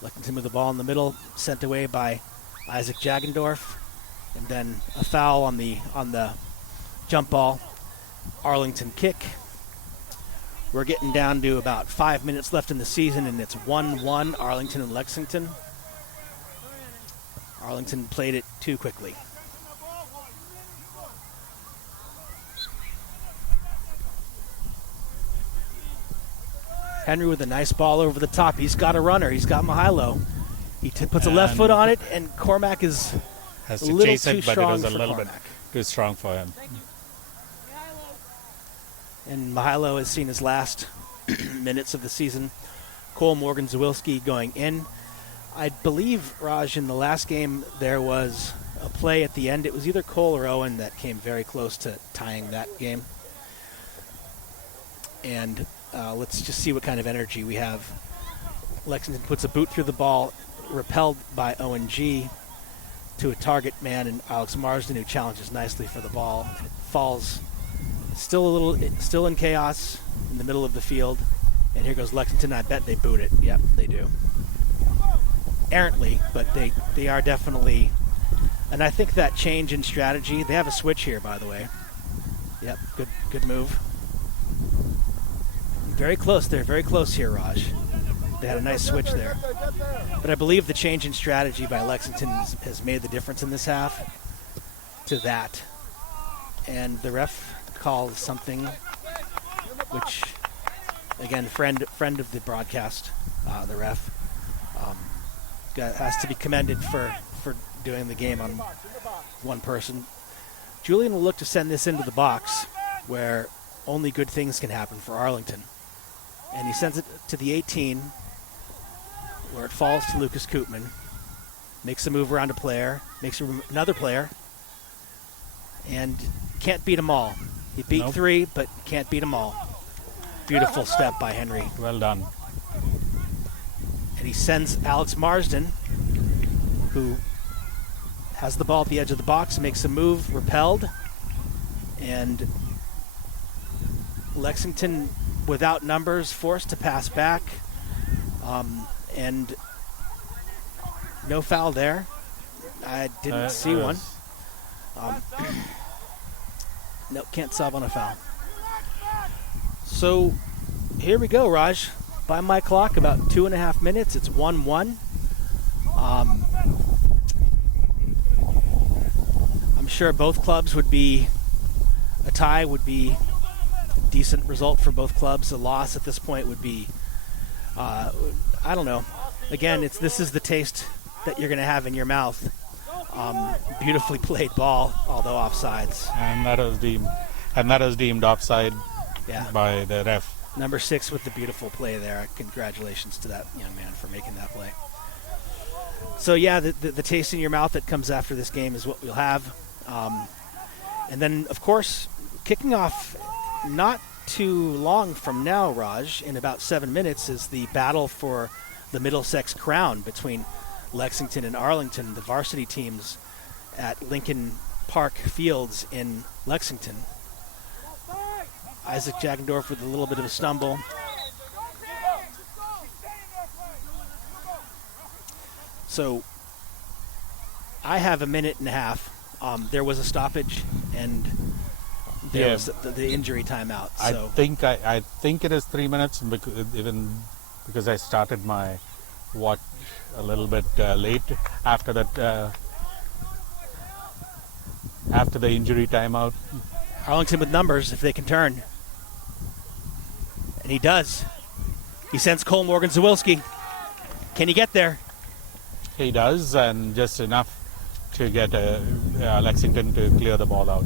Lexington with the ball in the middle, sent away by Isaac Jagendorf, and then a foul on the jump ball. Arlington kick. We're getting down to about 5 minutes left in the season, and it's 1-1, Arlington and Lexington. Arlington played it too quickly. Henry with a nice ball over the top. He's got a runner. He's got Mihailo. He puts a left foot on it, and Cormac is Has a to little chase too it, but it strong was a for little bit Cormac. too strong for him. And Mihailo has seen his last minutes of the season. Cole Morgan-Zawilski going in. I believe, Raj, in the last game there was a play at the end. It was either Cole or Owen that came very close to tying that game. And let's just see what kind of energy we have. Lexington puts a boot through the ball, repelled by Owen G to a target man, and Alex Marsden, who challenges nicely for the ball. It falls still in chaos in the middle of the field. And here goes Lexington. I bet they boot it. Yep, they do. errantly, but they are definitely. And I think that change in strategy. They have a switch here, by the way. Yep, good move. Very close there, very close here, Raj. They had a nice switch there. But I believe the change in strategy by Lexington has made the difference in this half to that. And the ref called something which, again, friend of the broadcast, the ref, has to be commended for doing the game on one person. Julian will look to send this into the box where only good things can happen for Arlington. And he sends it to the 18, where it falls to Lucas Koopman. Makes a move around a player, makes another player, and can't beat them all. He beat three, but can't beat them all. Beautiful step by Henry. Well done. And he sends Alex Marsden, who has the ball at the edge of the box, makes a move, repelled, and Lexington, without numbers, forced to pass back, and no foul there. I didn't see one. Nope, can't sub on a foul. So here we go, Raj. By my clock, about 2.5 minutes. It's 1-1. I'm sure both clubs would be, a tie would be a decent result for both clubs. A loss at this point would be, I don't know. Again, this is the taste that you're going to have in your mouth. Beautifully played ball, although offsides. And that was deemed offside by the ref. Number 6 with the beautiful play there. Congratulations to that young man for making that play. So yeah, the taste in your mouth that comes after this game is what we'll have. And then, of course, kicking off not too long from now, Raj, in about 7 minutes, is the battle for the Middlesex crown between Lexington and Arlington, the varsity teams at Lincoln Park Fields in Lexington. Isaac Jagendorf with a little bit of a stumble. So I have a minute and a half. There was a stoppage, and there was the injury timeout. So I think it is 3 minutes, because I started my watch a little bit late after that. After the injury timeout. Arlington with numbers if they can turn. And he does. He sends Cole Morgan-Zawilski. Can he get there? He does, and just enough to get Lexington to clear the ball out.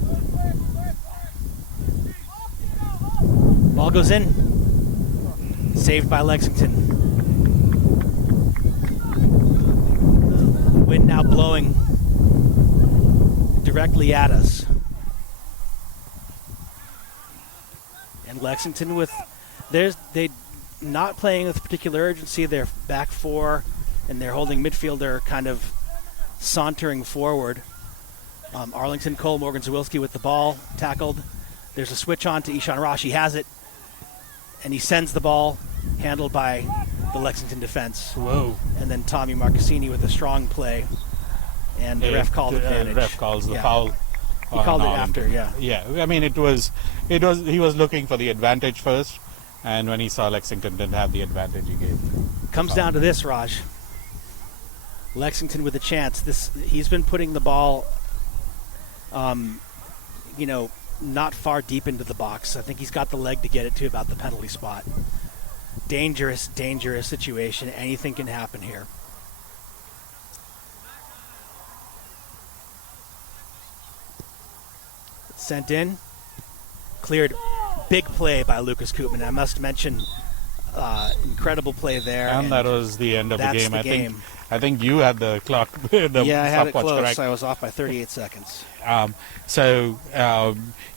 Ball goes in. Saved by Lexington. Wind now blowing directly at us. And Lexington they not playing with particular urgency. They're back four, and they're holding midfielder kind of sauntering forward. Arlington, Cole Morgan-Zawilski with the ball, tackled. There's a switch on to Ishan Rosh. He has it, and he sends the ball, handled by the Lexington defense. Whoa. And then Tommy Marcassini with a strong play, and the ref called advantage. The ref calls the foul. He called it after, yeah. Yeah, I mean, he was looking for the advantage first, and when he saw Lexington didn't have the advantage, he gave. Comes down to this, Raj. Lexington with a chance. He's been putting the ball, not far deep into the box. I think he's got the leg to get it to about the penalty spot. Dangerous, dangerous situation. Anything can happen here. Sent in. Cleared. Big play by Lucas Koopman. I must mention, incredible play there. And that was the end of the game. I think you had the clock. I had it close. Correct. I was off by 38 seconds. So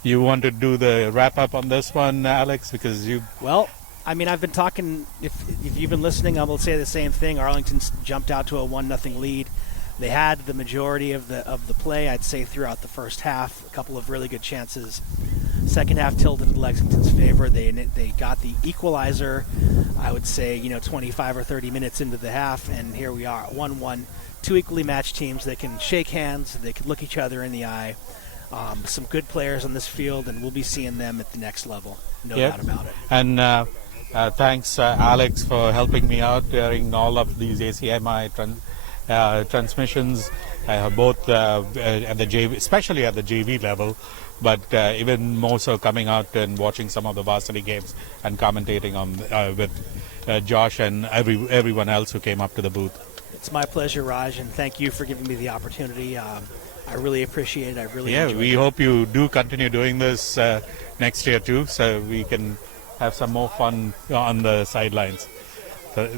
you want to do the wrap-up on this one, Alex? Because you... Well, I mean, I've been talking. If you've been listening, I will say the same thing. Arlington's jumped out to a 1-0 lead. They had the majority of the play, I'd say, throughout the first half. A couple of really good chances. Second half tilted in Lexington's favor. They got the equalizer, I would say, 25 or 30 minutes into the half, and here we are, 1-1. Two equally matched teams. They can shake hands. They can look each other in the eye. Some good players on this field, and we'll be seeing them at the next level. No doubt about it. And thanks, Alex, for helping me out during all of these ACMi transmissions, both at the JV, especially at the JV level, but even more so coming out and watching some of the varsity games and commentating on with Josh and everyone else who came up to the booth. It's my pleasure, Raj, and thank you for giving me the opportunity. I really appreciate it. I really enjoyed we it. hope you do continue doing this next year too, so we can have some more fun on the sidelines. So,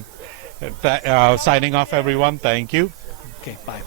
signing off, everyone. Thank you. Okay, bye.